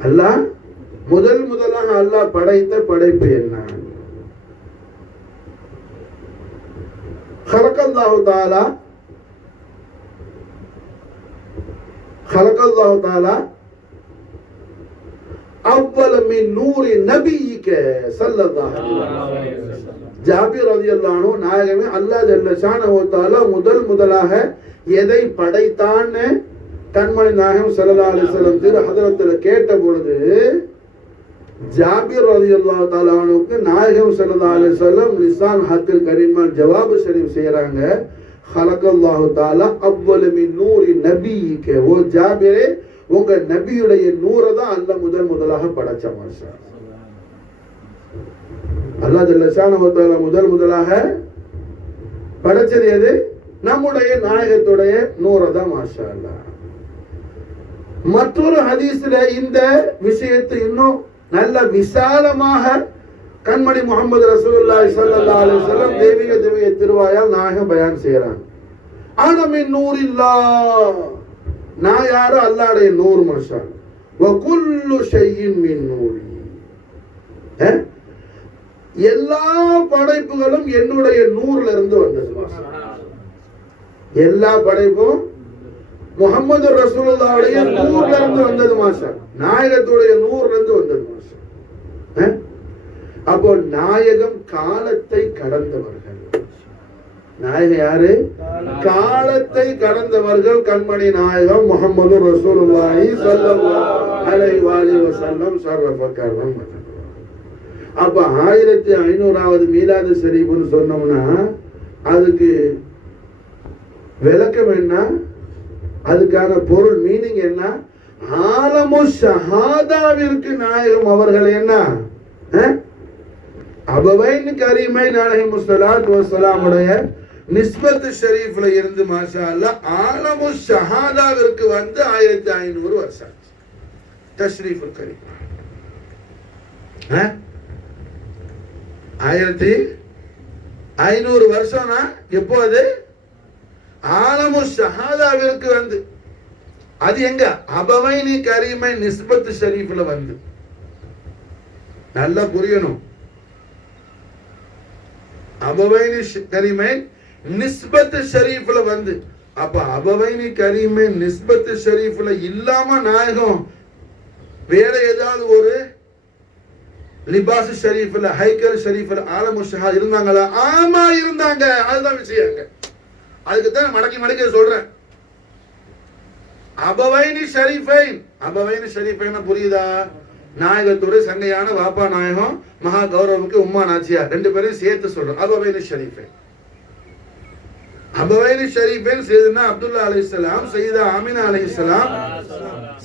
அல்லாஹ் முதலாக அல்லாஹ் படைத்த படைப்பு என்ன? خلق الله تعالى أول من نور نبيك صلى الله عليه وسلم. ஜாபிர் ரலியல்லாஹு அன்ஹு நாயகமே அல்லாஹ் ஜல்ல ஷானஹு வ தஆலா முதலாக எதை படைத்தான்னு கண்மணி நாயகம் ஸல்லல்லாஹு அலைஹி வஸல்லம் திரு ஹஜ்ரத்துல கேட்ட பொழுது ஜாபிர் ரலியல்லாஹு தஆலா அன்ஹுக்கு நாயகம் ஸல்லல்லாஹு அலைஹி வஸல்லம் லிசான் ஹக்கில் கரீமால் ஜவாப் ஷரீஃப் செய்றாங்க. خلقல்லாஹு தஆலா அவ்வல மின் நூரி நபியிக. ஓ ஜாபிரே, உங்க நபியுடைய நூரை தான் அல்லாஹ் முதலாக படைச்சான். மாஷா அல்லாஹ் ஜல்ல ஷானஹு வ தஆலா முதலாக படைச்சது எது? நம்முடைய நாயகத்துடைய நூரை தான். மாஷா அல்லாஹ். மற்றொரு ஹதீஸ்ல இந்த விஷயத்தை இன்னும் நல்ல விசாலமாக கண்மணி முஹம்மது ரசூலுல்லாஹி ஸல்லல்லாஹு அலைஹி வஸல்லம் தெய்வீக திருவாயால் நாயகம் பயான் செய்றாங்க. ஆனா மின் நூரில்லாஹ், நான் யாரு? அல்லாஹ்வுடைய நூர். மாஷா வ குல்லு ஷைஇன் மின் நூரி. எல்லா படைப்புகளும் என்னுடைய நூர்ல இருந்து வந்தது. எல்லா படைப்பும் முஹம்மது ரசூலுல்லாஹ்வுடைய நூர்ல இருந்து வந்தது. மாஷா நாயகத்துடைய நூர்ல இருந்து வந்தது. மாஷா அப்போ நாயகம் காலத்தை கடந்தவர்கள். நாயகம் யாரு? காலத்தை கடந்தவர்கள் கண்மணி நாயகம் முஹம்மது ரசூலுல்லாஹி ஸல்லல்லாஹு அலைஹி வஸல்லம் ஷர்ரஃப கர்ரம். அப்ப 1500வது மீலாது ஷரீஃப்னு சொன்னோம்னா அதுக்கு விளக்கம் என்ன? அதுக்கான பொருள் மீனிங் என்ன? ஆலமு ஷஹாதாவிற்கு நாயகம் அவர்கள் என்ன? அபவைன் கரீமைன் அலைஹிமுஸ்ஸலாத்து வஸ்ஸலாமுடைய நிஸ்பத் ஷரீஃப்ல இருந்து மாஷா அல்லாஹ் ஆலமு ஷஹாதாவிற்கு வந்து 1500 வருஷம் தஷ்ரீஃபுல் கரீம். 1500 வருஷம்னா எப்போ? அது ஆலமு ஷஹாதாவிற்கு வந்து. அது எங்க? அபவைனி கரீமை நிஸ்பத் ஷரீஃப்ல வந்து. நல்லா புரியணும். அபவைனி கரீமை நிஸ்பத் ஷரீஃப்ல வந்து. அப்ப அபவைனி கரீமை நிஸ்பத் ஷரீஃப்ல இல்லாம நாயகம் வேற ஏதாவது ஒரு லிபாஸ் ஷரீஃப்ல ஹைக்கல் ஷரீஃப்ல ஆலமு ஷஹா இருந்தாங்களா? ஆமா இருந்தாங்க. அதுதான் விஷயங்க. அதுக்கு தான் மடக்கி சொல்றேன். அபவைனி ஷரீஃபைன். அபவைனி ஷரீஃபைன் புரியுதா? நாயகத்துடைய சங்கையான வாப்பா நாயகம் மகா கௌரவமுக்கு உம்மா நாச்சியார் ரெண்டு பேரையும் சேர்த்து சொல்றோம். அபவைனி ஷரீஃபைன். அபவைனி ஷரீஃபைன் சையதுனா அப்துல்லா அலைஹிஸ்ஸலாம், சையதா ஆமினா அலைஹிஸ்ஸலாம்,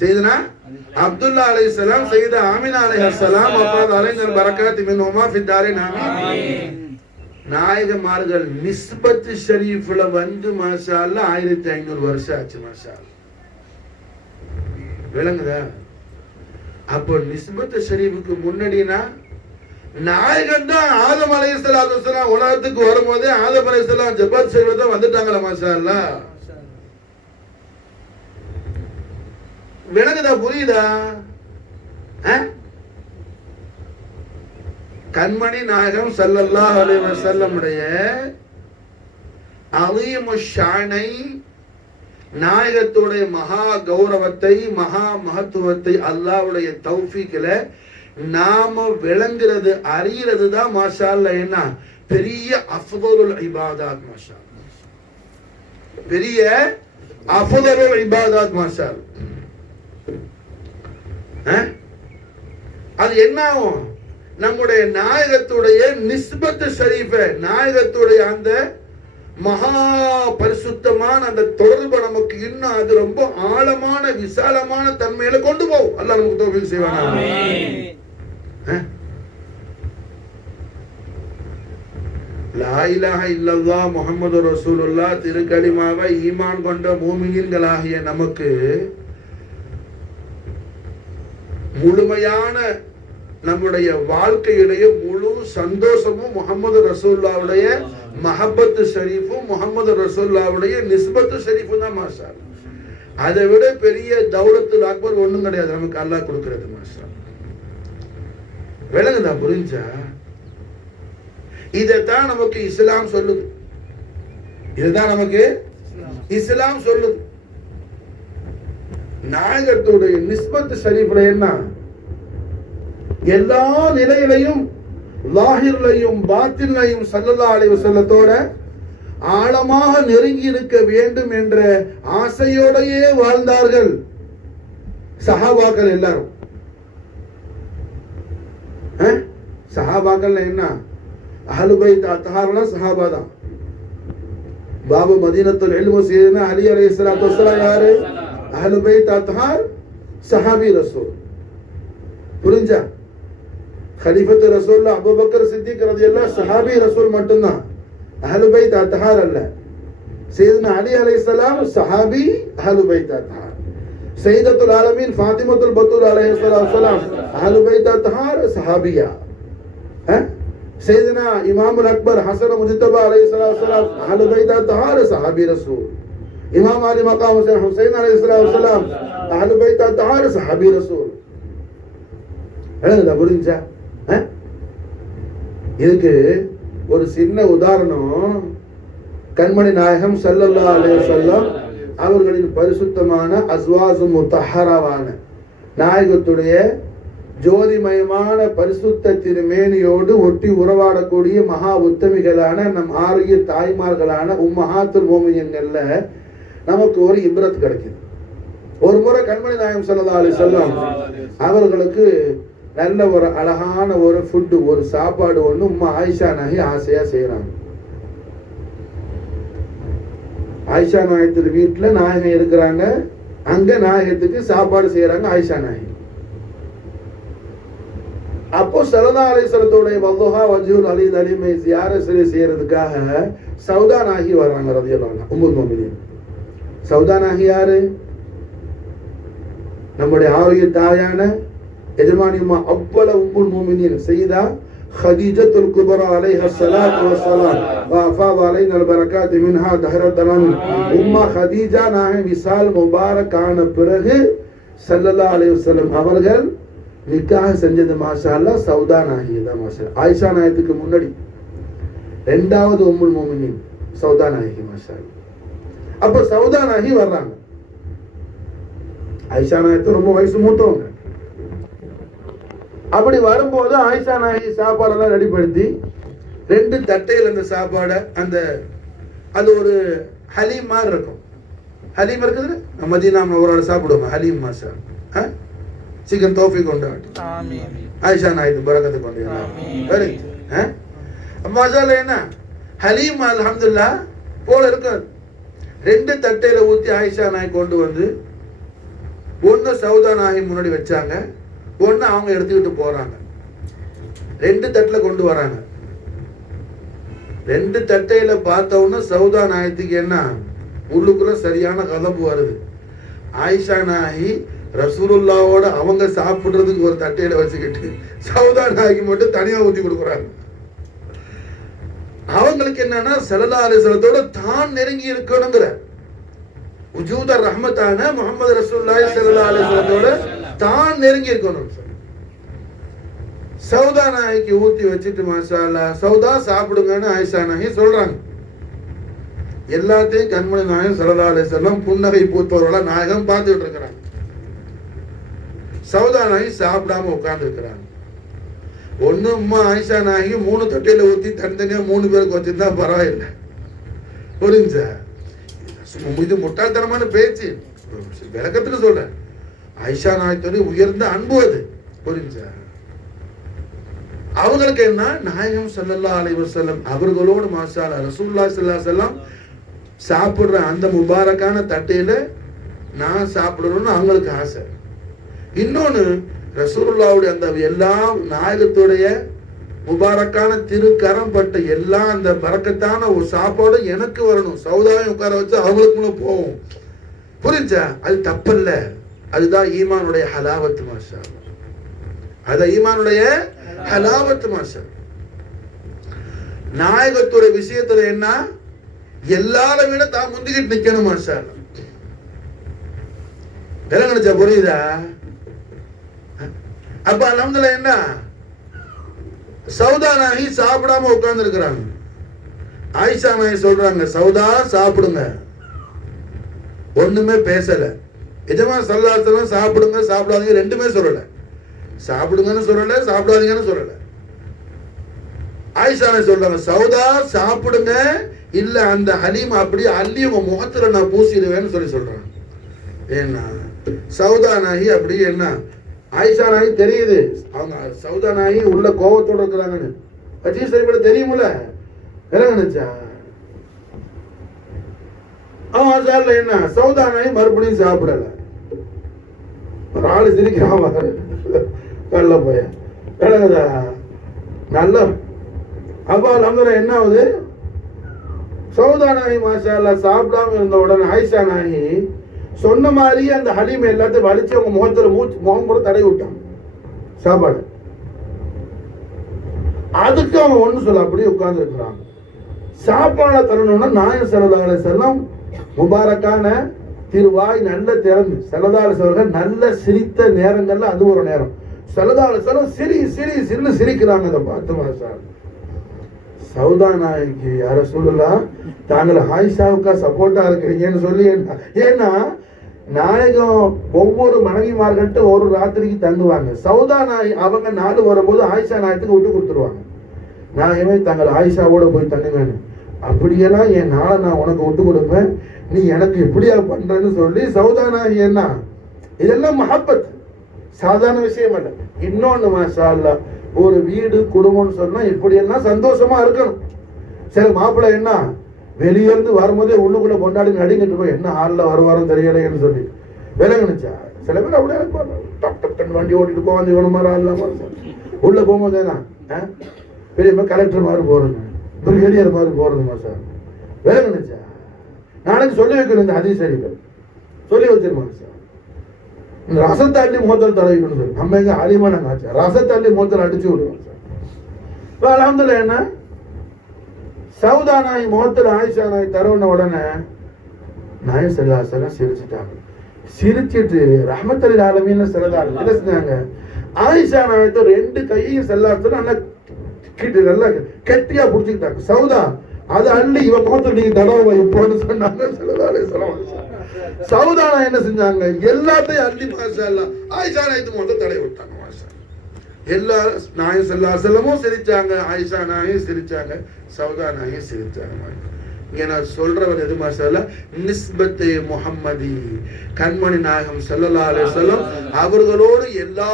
சையதுனா அப்துல்லா அலைஹிஸ்ஸலாம், சையதா ஆமினா அலைஹிஸ்ஸலாம், வஃபாத் அலைஹில் பரக்காத் மின்ஹுமா ஃபித் தாரின் ஆமீன். நாயகமார்கள் நிஸ்பத் ஷரீஃப்ல வந்து மாஷா அல்லாஹ் 1500 வருஷம் ஆச்சு. மாஷா அல்லாஹ் விளங்குதா? அப்போ நிஸ்பத் ஷரீஃபுக்கு முன்னாடினா நாயகன் தான் ஆதம் அலைஹிஸ்ஸலாத்து வஸலாம் உலகத்துக்கு வரும்போது ஆதம் அலைஹிஸ்ஸலாம் ஜபத் ஷரீஃப்ல தான் வந்துட்டாங்களா. மாஷா அல்லாஹ் விளங்குதா? புரியுதா? கண்மணி நாயகம் ஸல்லல்லாஹு அலைஹி வஸல்லம் உடைய அலீமு ஷானை, நாயகத்துடைய மகா கௌரவத்தை, மகா மகத்துவத்தை அல்லாஹ்வுடைய தௌஃபீக்ல நாம விளங்குறது அறியறது தான் மாஷா அல்லாஹ் என்ன பெரிய அஃதலுல் இபாதத். மாஷா அல்லாஹ் பெரிய அஃதலுல் இபாதத். மாஷா அல்லாஹ் அது என்ன ஆகும்? நம்முடைய நாயகத்துடைய நிஸ்பத் ஷரீஃப, நாயகத்துடைய அந்த மகா பரிசுத்தமான அந்த தொடர்பு நமக்கு இன்னும் அது ரொம்ப ஆழமான விசாலமான தன்மையில கொண்டு போகும். அல்லாஹ் நமக்கு தௌஃபீக் செய்வானா. லா இலாஹ இல்லல்லாஹ் முஹம்மது ரசூலுல்லாஹ் திருக்கலிமாவை ஈமான் கொண்ட மூமின்களாகிய நமக்கு முழுமையான நம்முடைய வாழ்க்கையுடைய முழு சந்தோஷமும் முஹம்மது ரசூலுல்லாஹ்வுடைய மஹப்பத் ஷரீஃபும் முஹம்மது ரசூலுல்லாஹ்வுடைய நிஸ்பத் ஷரீஃபும் தான். மாஷா அல்லாஹ் அதை விட பெரிய தௌலத்துல் அக்பர் ஒண்ணும் கிடையாது நமக்கு அல்லாஹ் கொடுக்கிறது. மாஷா அல்லாஹ் விளங்குதா? புரிஞ்சா? இதைத்தான் நமக்கு இஸ்லாம் சொல்லுது. இதுதான் நமக்கு இஸ்லாம் சொல்லுது. நாயகத்துடைய நிஸ்பத் ஷரீஃப்ல என்ன எல்லா நிலையிலையும் லாஹிர்லையும் பாத்தின்லையும் ஸல்லல்லாஹு அலைஹி வஸல்லத்தோட ஆழமாக நெருங்கி இருக்க வேண்டும் என்ற ஆசையோடையே வாழ்ந்தார்கள் சஹாபாக்கள் எல்லாரும். சஹாபாக்கள் என்ன? அஹ்லு பைத் அத்ஹார்னா சஹாபா தான். பாபு மதீனத்துல் இல்ம் சையதுனா அலி அலைஹிஸ்ஸலாத்து வஸ்ஸலாம் யாரு? அஹ்லு பைத் அத்ஹார் சஹாபி ரசூல். புரிஞ்சா? खलीफत रसूल अबू बकर सिद्दीक रज़ियल्लाहु सहाबी रसूल மட்டும்தான், அஹ்லு பைத் அத்ஹார் அல்ல. சையதுனா அலி அலைஹிஸ்ஸலாம் சஹாபி, அஹ்லு பைத் அத்ஹார். சையதத்துல் ஆலமீன் ஃபாத்திமத்துல் பத்தூல் அலைஹிஸ்ஸலாம் அஹ்லு பைத் அத்ஹார் சஹாபியா. सैयदना इमामुल अकबर हसन मुजतबा अलैहिस्सलाम अहले बैत अत्हार सहाबी रसूल. इमाम अली मकाम हुसैन अलैहिस्सलाम अहले बैत अत्हार सहाबी रसूल. என்னடா புரிஞ்சா? இதுக்கு ஒரு சின்ன உதாரணம். கண்மணி நாயகம் ஸல்லல்லாஹு அலைஹி வஸல்லம் அவர்களின் பரிசுத்தமான அஸ்வாஸு முத்தஹராவான நாயகத்துடைய ஜோதிமயமான பரிசுத்த திருமேனியோடு ஒட்டி உறவாடக்கூடிய மகா உத்தமிகளான நம் ஆரிய தாய்மார்களான உம்மஹாத்துல் மோமினின்கள்ல நமக்கு ஒரு இப்ரத் கிடைக்குது. ஒரு முறை கண்மணி நாயகம் ஸல்லல்லாஹு அலைஹி வஸல்லம் அவர்களுக்கு நல்ல ஒரு அழகான ஒரு ஃபுட், ஒரு சாப்பாடு ஒன்று உம்மா ஆயிஷா நாயகி ஆசையா செய்யறாங்க. ஆயிஷா நாயகத்து வீட்டுல நாயகம் இருக்கிறாங்க, அங்க நாயகத்துக்கு சாப்பாடு செய்யறாங்க ஆயிஷா நாயகி. அப்போ ஸல்லல்லாஹு அலைஹி வஸல்லத்துடைய வல்லுஹா வஜ்ஹுல் அலீல் அலீமை ஜியாரத் செய்யறதுக்காக சௌதா நாயகி வர்றாங்க ரலியல்லாஹு அன்ஹா. உம்முல் முஃமினீன் சௌதா நாயகி யாரு? நம்முடைய ஆரிய தாயான எஜமானியம்மா அவ்வள உம்முல் முஃமினீன் சையதா खदीजतुल कुबरा अलैहा सलात व सलाम व अफाद अलैना अल बरकात मिनहा दहरत दलाम उम्मा खदीजा नाहे विसाल मुबारक आன பிறகு ஸல்லல்லாஹு அலைஹி வஸல்லம் அவர்கள் நிக்காஹ் செஞ்சது மாஷா அல்லாஹ் சௌதா நாயகி தான். மாஷா ஆயிஷா நாயகத்துக்கு முன்னாடி இரண்டாவது உம்முல் முஃமினீன் சௌதா நாயகி. மாஷா அல்லாஹ் அப்ப சௌதா நாயகி வர்றாங்க. ஆயிஷா நாயகத்து ரொம்ப வயசு மூத்தவங்க. அப்படி வரும்போது ஆயிஷா நாயகி சாப்பாடெல்லாம் ரெடிப்படுத்தி ரெண்டு தட்டையில் அந்த சாப்பாடை அந்த அது ஒரு ஹலீம் மாதிரி இருக்கும். ஹலீம் இருக்குது, மதீனா ஒரு ஆள் சாப்பிடுவோம் ஹலீம் மாஷா. சிக்கன் தோஃபி கொண்டு ஆயிஷா நாயுடு பரக்கத்தை கொண்டு மசாலா என்ன ஹலீம் அல்ஹம்துலில்லா போல இருக்காது. 2 தட்டையில ஊத்தி ஆயிஷா நாய் கொண்டு வந்து ஒண்ணு சௌதா நாயி முன்னாடி வச்சாங்க, ஒண்ணு அவங்க எடுத்துக்கிட்டு போறாங்க. 2 தட்டுல கொண்டு வராங்க. 2 தட்டையில பார்த்தவொன்னு சௌதா நாயத்துக்கு என்ன உள்ளுக்குள்ள சரியான கலப்பு வருது. ஆயிஷா நாயி ரசூலுல்லாவோட அவங்க சாப்பிடுறதுக்கு ஒரு தட்டையில வச்சுக்கிட்டு சௌதா நாய்க்கு மட்டும் தனியா ஊத்தி கொடுக்குறாங்க. அவங்களுக்கு என்னன்னா ஸல்லல்லாஹு அலைஹி வஸல்லத்தோட தான் நெருங்கி இருக்கணுங்கிற உஜூத ரஹ்மத்தான முஹம்மது ரசூலுல்லாஹி ஸல்லல்லாஹு அலைஹி வஸல்லத்தோட தான் நெருங்கி இருக்கணும். சௌதா நாய்க்கு ஊத்தி வச்சுட்டு மாஷா அல்லாஹ் சௌதா சாப்பிடுங்கன்னு ஆயிஷா நாயி சொல்றாங்க. எல்லாத்தையும் கண்மணி நாயகம் ஸல்லல்லாஹு அலைஹி வஸல்லம் புன்னகை பூத்தவர்களா நாயகம் பார்த்துட்டு இருக்கிறாங்க. சௌதா நாயி சாப்பிடாம உட்கார்ந்து இருக்கிறாங்க. ஒண்ணுமா ஆயிஷா நாயகி 3 தட்டையில ஊத்தி தனித்தனியா 3 பேருக்கு வச்சிருந்தா பரவாயில்லை. புரிஞ்சா? இது முட்டாள்தனமான பேச்சு, விளக்கத்துக்கு சொல்றேன். ஆயிஷா நாயகத்தோட உயர்ந்த அன்பு அது. புரிஞ்சா? அவங்களுக்கு என்ன நாயகம் ஸல்லல்லாஹு அலைஹி வஸல்லம் அவர்களோடு மாஷா அல்லாஹ் ரசூலுல்லாஹி ஸல்லல்லாஹு அலைஹி வஸல்லம் சாப்பிடுற அந்த முபாரக்கான தட்டையில நான் சாப்பிடணும்னு அவங்களுக்கு ஆசை. இன்னொன்னு ரசூலுல்லாஹ்வுடைய அந்த எல்லா நாயகத்துடைய முபாரக்கான திருக்கரம் பட்ட எல்லா அந்த பரக்கத்தான ஒரு சாப்பாடு எனக்கு வரணும். சௌதாவை உட்கார வச்சு அவங்களுக்குள்ள போகும். புரிஞ்சா? அது தப்பல்ல. அதுதான் ஈமானுடைய ஹலாவத்து மாஷா. அது ஈமானுடைய ஹலாவத்து மாஷா. நாயகத்துடைய விஷயத்துல என்ன எல்லாரும் விட தான் முந்திக்கிட்டு நிக்கணும் மாஷா. நினைச்சா புரியுதா? அப்ப அல்ஹம்துலில்லாஹ் என்ன சௌதா நாயகி சாப்பிடாம உட்கார்ந்து இருக்கிறாங்க. ஆயிஷா நாயகி சொல்றாங்க சௌதா சாப்பிடுங்க. ஒண்ணுமே பேசல. எஜமான் ஸல்லல்லாஹு அலைஹி வஸல்லம் சாப்பிடுங்க சாப்பிடாதீங்க ரெண்டுமே சொல்லல. சாப்பிடுங்கன்னு சொல்லல, சாப்பிடாதீங்கன்னு சொல்லல. ஆயிஷா நாயகி சொல்றாங்க சௌதா சாப்பிடுங்க, இல்ல அந்த ஹலீம் அப்படியே அள்ளி உங்க முகத்துல நான் பூசிடுவேன்னு சொல்றாங்க. ஏன்னா சௌதா நாயகி அப்படியே என்ன ஆயிஷா நாயகி தெரியுது அவங்க சௌதா நாயகி உள்ள கோபத்தோட இருக்கிறாங்கன்னு. அஜீஸ் சரிபட தெரியுமில்ல என்ன நினைச்சா அவன் என்ன சௌதா நாயகி மறுபடியும் சாப்பிடல. ஒரு ஆளு சிரிக்கிறான் கல்ல போய விளங்குதா நல்ல. அப்ப அல்ஹம்துலில்லாஹ் என்ன ஆகுது சௌதா நாயகி மாஷா அல்லாஹ் சாப்பிடாம இருந்த உடனே ஆயிஷா நாயகி சொன்ன மாதிரி அந்த ஹலீம் எல்லாத்தையும் வலிச்சு அவங்க முகத்துல முகம் கூட தடவி விட்டாங்க சாப்பாடு. அதுக்கு அவங்க ஒண்ணு சொல்ல அப்படியே உட்கார்ந்து இருக்கிறாங்க. சாப்பாடை தரணும்னா நாயகம் ஸல்லல்லாஹு அலைஹி வஸல்லம் முபாரக்கான திருவாய் நல்ல திறந்து ஸல்லல்லாஹு அலைஹி வஸல்லம் நல்ல சிரித்த நேரங்கள்ல அது ஒரு நேரம். ஸல்லல்லாஹு அலைஹி வஸல்லம் சிரின்னு சிரிக்கிறாங்க. அதை பார்த்து மாஷா சௌதா நாயகி யார சொல்லலாம் தாங்கள் ஆயிஷாவுக்கா சப்போர்ட்டா இருக்கிறீங்கன்னு சொல்லி. ஏன்னா நாயகம் ஒவ்வொரு மனைவிமார்கள்ட்ட ஒரு ராத்திரிக்கு தங்குவாங்க. சௌதா நாய் அவங்க நாடு வரும்போது ஆயிஷா நாயத்துக்கு விட்டு கொடுத்துருவாங்க. நாயகமே தங்கள் ஆயிஷாவோட போய் தங்குவேன்னு. அப்படியெல்லாம் என் நாளை நான் உனக்கு விட்டு கொடுப்பேன், நீ எனக்கு எப்படியா பண்றேன்னு சொல்லி சௌதா நாயகி என்ன இதெல்லாம் மஹப்பத், சாதாரண விஷயம் அல்ல. இன்னொன்னு மாஷா அல்லாஹ் ஒரு வீடு குடும்பம்னு சொன்னா இப்படியெல்லாம் சந்தோஷமா இருக்கணும். சில மாப்பிள்ளை என்ன வெளியிருந்து வரும்போதே உள்ளுக்குள்ள கொண்டாடி நடிக்கிட்டு போய் என்ன ஹாலில் வருவாரும் தெரியலைன்னு சொல்லி விலங்குனுச்சா. சில பேர் அப்படியே டப் டப் டன் வண்டி ஓட்டிட்டு போவாங்க இவனு மாதிரி ஆள்லாம் உள்ள போகும்போது தான் பெரிய கலெக்டர் மாதிரி போறது, பிரிகேடியர் மாதிரி போறது மாஷா விலங்குனுச்சா. நாளைக்கு சொல்லி வைக்கணும் இந்த ஹதீஸ் ஷரீஃப் சொல்லி வச்சிருமா சார். இந்த ரசத்தள்ளி முகத்தில் தடவிக்கணும் சார். நம்ம எங்க அலிமான ஆச்சு ரசத்தள்ளி முகத்தில் அடிச்சு விடுவோம் சார். இப்போ அல்ஹம்துலில்லாஹ் என்ன சௌதா நாய் முகத்தில் ஆயிஷா நாய் தரவுன உடனே நாயகம் ஸல்லல்லாஹு அலைஹி வஸல்லம் சிரிச்சுட்டாங்க. சிரிச்சிட்டு ரஹ்மத்துல் ஆலமீன் ஸல்லல்லாஹு அலைஹி வஸல்லம் செஞ்சாங்க ஆயிஷா நாயத்தை 2 கையையும் ஸல்லல்லாஹு அலைஹி வஸல்லம் நல்லா கெட்டியா பிடிச்சிக்கிட்டாங்க. சௌதா அதை அள்ளி இவன் முகத்தில் நீங்க தடவை இப்போன்னு சொன்னாங்க ஸல்லல்லாஹு அலைஹி வஸல்லம். சௌதா நாய் என்ன செஞ்சாங்க எல்லாத்தையும் அள்ளி மாஷா அல்லாஹ் ஆயிஷா நாயத்து முகத்தை தடவி விட்டாங்க. மாஷா எல்லாரும் நாயகம் ஸல்லல்லாஹு அலைஹி வஸல்லமும் சிரிச்சாங்க, ஆயிஷா நாயும் சிரிச்சாங்க, சௌதா நாயும் சிரிச்சாங்க. இங்க நான் சொல்றவர் எது மாஷா நிஸ்பத்து முஹம்மதி, கண்மணி நாயகம் ஸல்லல்லாஹு அலைஹி வஸல்லம் அவர்களோடு எல்லா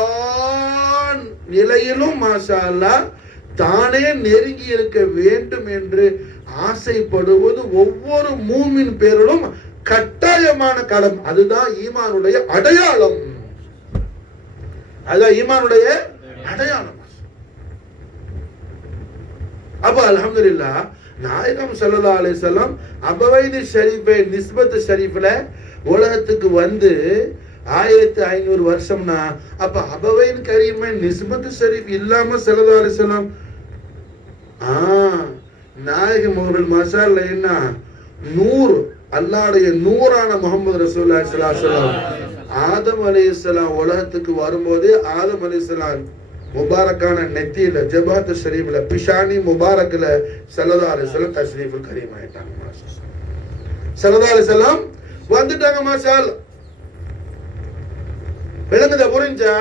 நிலையிலும் மாஷா அல்லாஹ் தானே நெருங்கி இருக்க வேண்டும் என்று ஆசைப்படுவது ஒவ்வொரு மூமின் பேரிலும் கட்டாயமான கடமை. அதுதான் ஈமானுடைய அடையாளம். அதுதான் ஈமானுடைய அடையாளம். அப்ப அல்ஹம்துலில்லாஹ் நாயகம் ஸல்லல்லாஹு அலைஹி வஸல்லம் அபவைதி ஷரீஃபை நிஸ்பத் ஷரீஃப்ல உலகத்துக்கு வந்து 1500 வருஷம்னா அப்ப அபவைன் கரீமை நிஸ்பத் ஷரீஃப் இல்லாம ஸல்லல்லாஹு அலைஹி வஸல்லம் நாயகம் அவர்கள் மாஷா அல்லாஹ் என்ன நூறு அல்லாஹ்வுடைய நூறான முஹம்மது ரசூலுல்லாஹி ஸல்லல்லாஹு அலைஹி வஸல்லம் ஆதம் அலைஹிஸ்ஸலாம் உலகத்துக்கு வரும்போது ஆதம் அலைஹிஸ்ஸலாம் முபாரக்கான நெத்தியில ஜபாத் ஷரீஃப்ல பிஷானி முபாரக்ல ஸல்லல்லாஹு அலைஹி வஸல்லம் தஷ்ரீஃபுல் கரீம் ஆயிட்டாங்க. ஸல்லல்லாஹு அலைஹி வஸல்லம் வந்துட்டாங்க மாஷா அல்லாஹ். விளங்குதா? புரிஞ்சா?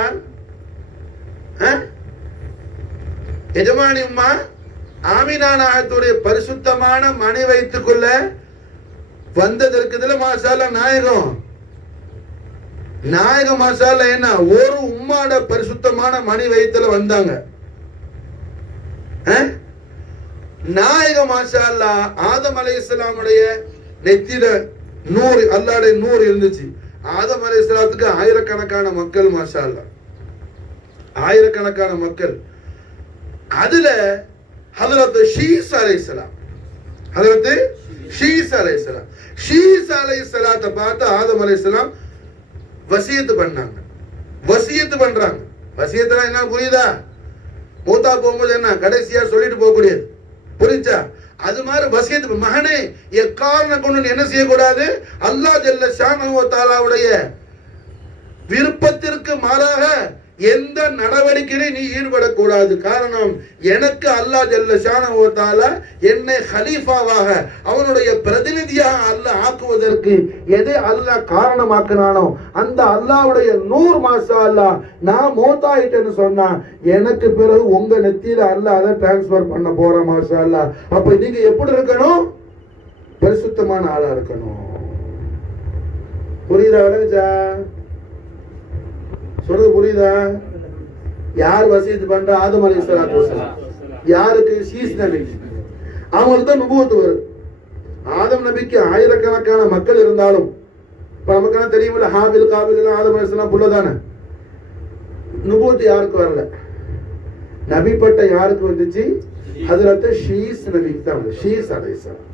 எஜமானி உம்மா ஆமினா நாயகத்துடைய பரிசுத்தமான மணி வைத்துக்கொள்ள வந்ததற்குதுல மாஷா அல்லாஹ் நாயகம் மாஷா அல்லாஹ் என்ன ஒரு உம்மாட பரிசுத்தமான மணி வைத்துல வந்தாங்க. நாயகம் மாஷா அல்லாஹ் ஆதம் அலைஹிஸ்ஸலாமுடைய நெத்தியில நூறு அல்லாஹ்வுடைய நூறு இருந்துச்சு. ஆதம் அலைஹிஸ்ஸலாத்துக்கு ஆயிரக்கணக்கான மக்கள் மாஷா அல்லாஹ், ஆயிரக்கணக்கான மக்கள். அதுல ஹஜ்ரத் ஷீஸ் அலைஹிஸ்ஸலாம், ஹஜ்ரத் ஷீஸ் அலைஹிஸ்ஸலாம், ஷீஸ் அலைஹிஸ்ஸலாத்தை பார்த்து ஆதம் அலைஹிஸ்ஸலாம் வசியத்து பண்ணாங்க. வசியத்து பண்றாங்க. வசியத்துனா என்ன புரியுதா? மூத்தா போகும்போது என்ன கடைசியா சொல்லிட்டு போகக்கூடியது, புரிஞ்சா? அது மாதிரி வசியத்து மகனே எக்காரணம் கொண்டு என்ன செய்யக்கூடாது, அல்லாஹ் ஜல்ல ஷானஹு வ தஆலாவுடைய விருப்பத்திற்கு மாறாக எந்த நடவடிக்கையிலே நீ ஈடுபடக்கூடாது. காரணம் எனக்கு அல்லாஹ் ஜல்ல ஷானஹு வ தஆலா என்னை கலீஃபாவாக அவனுடைய பிரதிநிதியாக அல்லாஹ் ஆக்குவதற்கு எதை அல்லாஹ் காரணமாக்கினானோ அந்த அல்லாஹ்வுடைய நூர் மாஷா அல்லாஹ் நான் மௌத்தாயிட்டேன்னு சொன்னா எனக்கு பிறகு உங்க நெத்தியில அல்லாஹ் அதை டிரான்ஸ்ஃபர் பண்ண போற மாஷா அல்லாஹ். அப்ப நீங்க எப்படி இருக்கணும்? பரிசுத்தமான ஆளா இருக்கணும். புரியுதா? விளங்குச்சா? சொல்றது புரியுதா? யார் வசியத்து பண்ற? ஆதம் அலைஹிஸ்ஸலாத்து வஸலாம். யாருக்கு? ஷீஸ் நபி. அவங்களுக்கு தான் நுபுவத் வருது. ஆதம் நபிக்கு ஆயிரக்கணக்கான மக்கள் இருந்தாலும் இப்ப நமக்கு தெரியுமில்ல, ஹாபில் காபில் எல்லாம் ஆதம் அலைஹிஸ்ஸலாம் புள்ளதானே. நுபுவத் யாருக்கு வரல? நபி பட்ட யாருக்கு வந்துச்சு? ஹஜ்ரத் ஷீஸ் நபிக்கு தான் வந்து. ஷீஸ் அலைஹிஸ்ஸலாம்.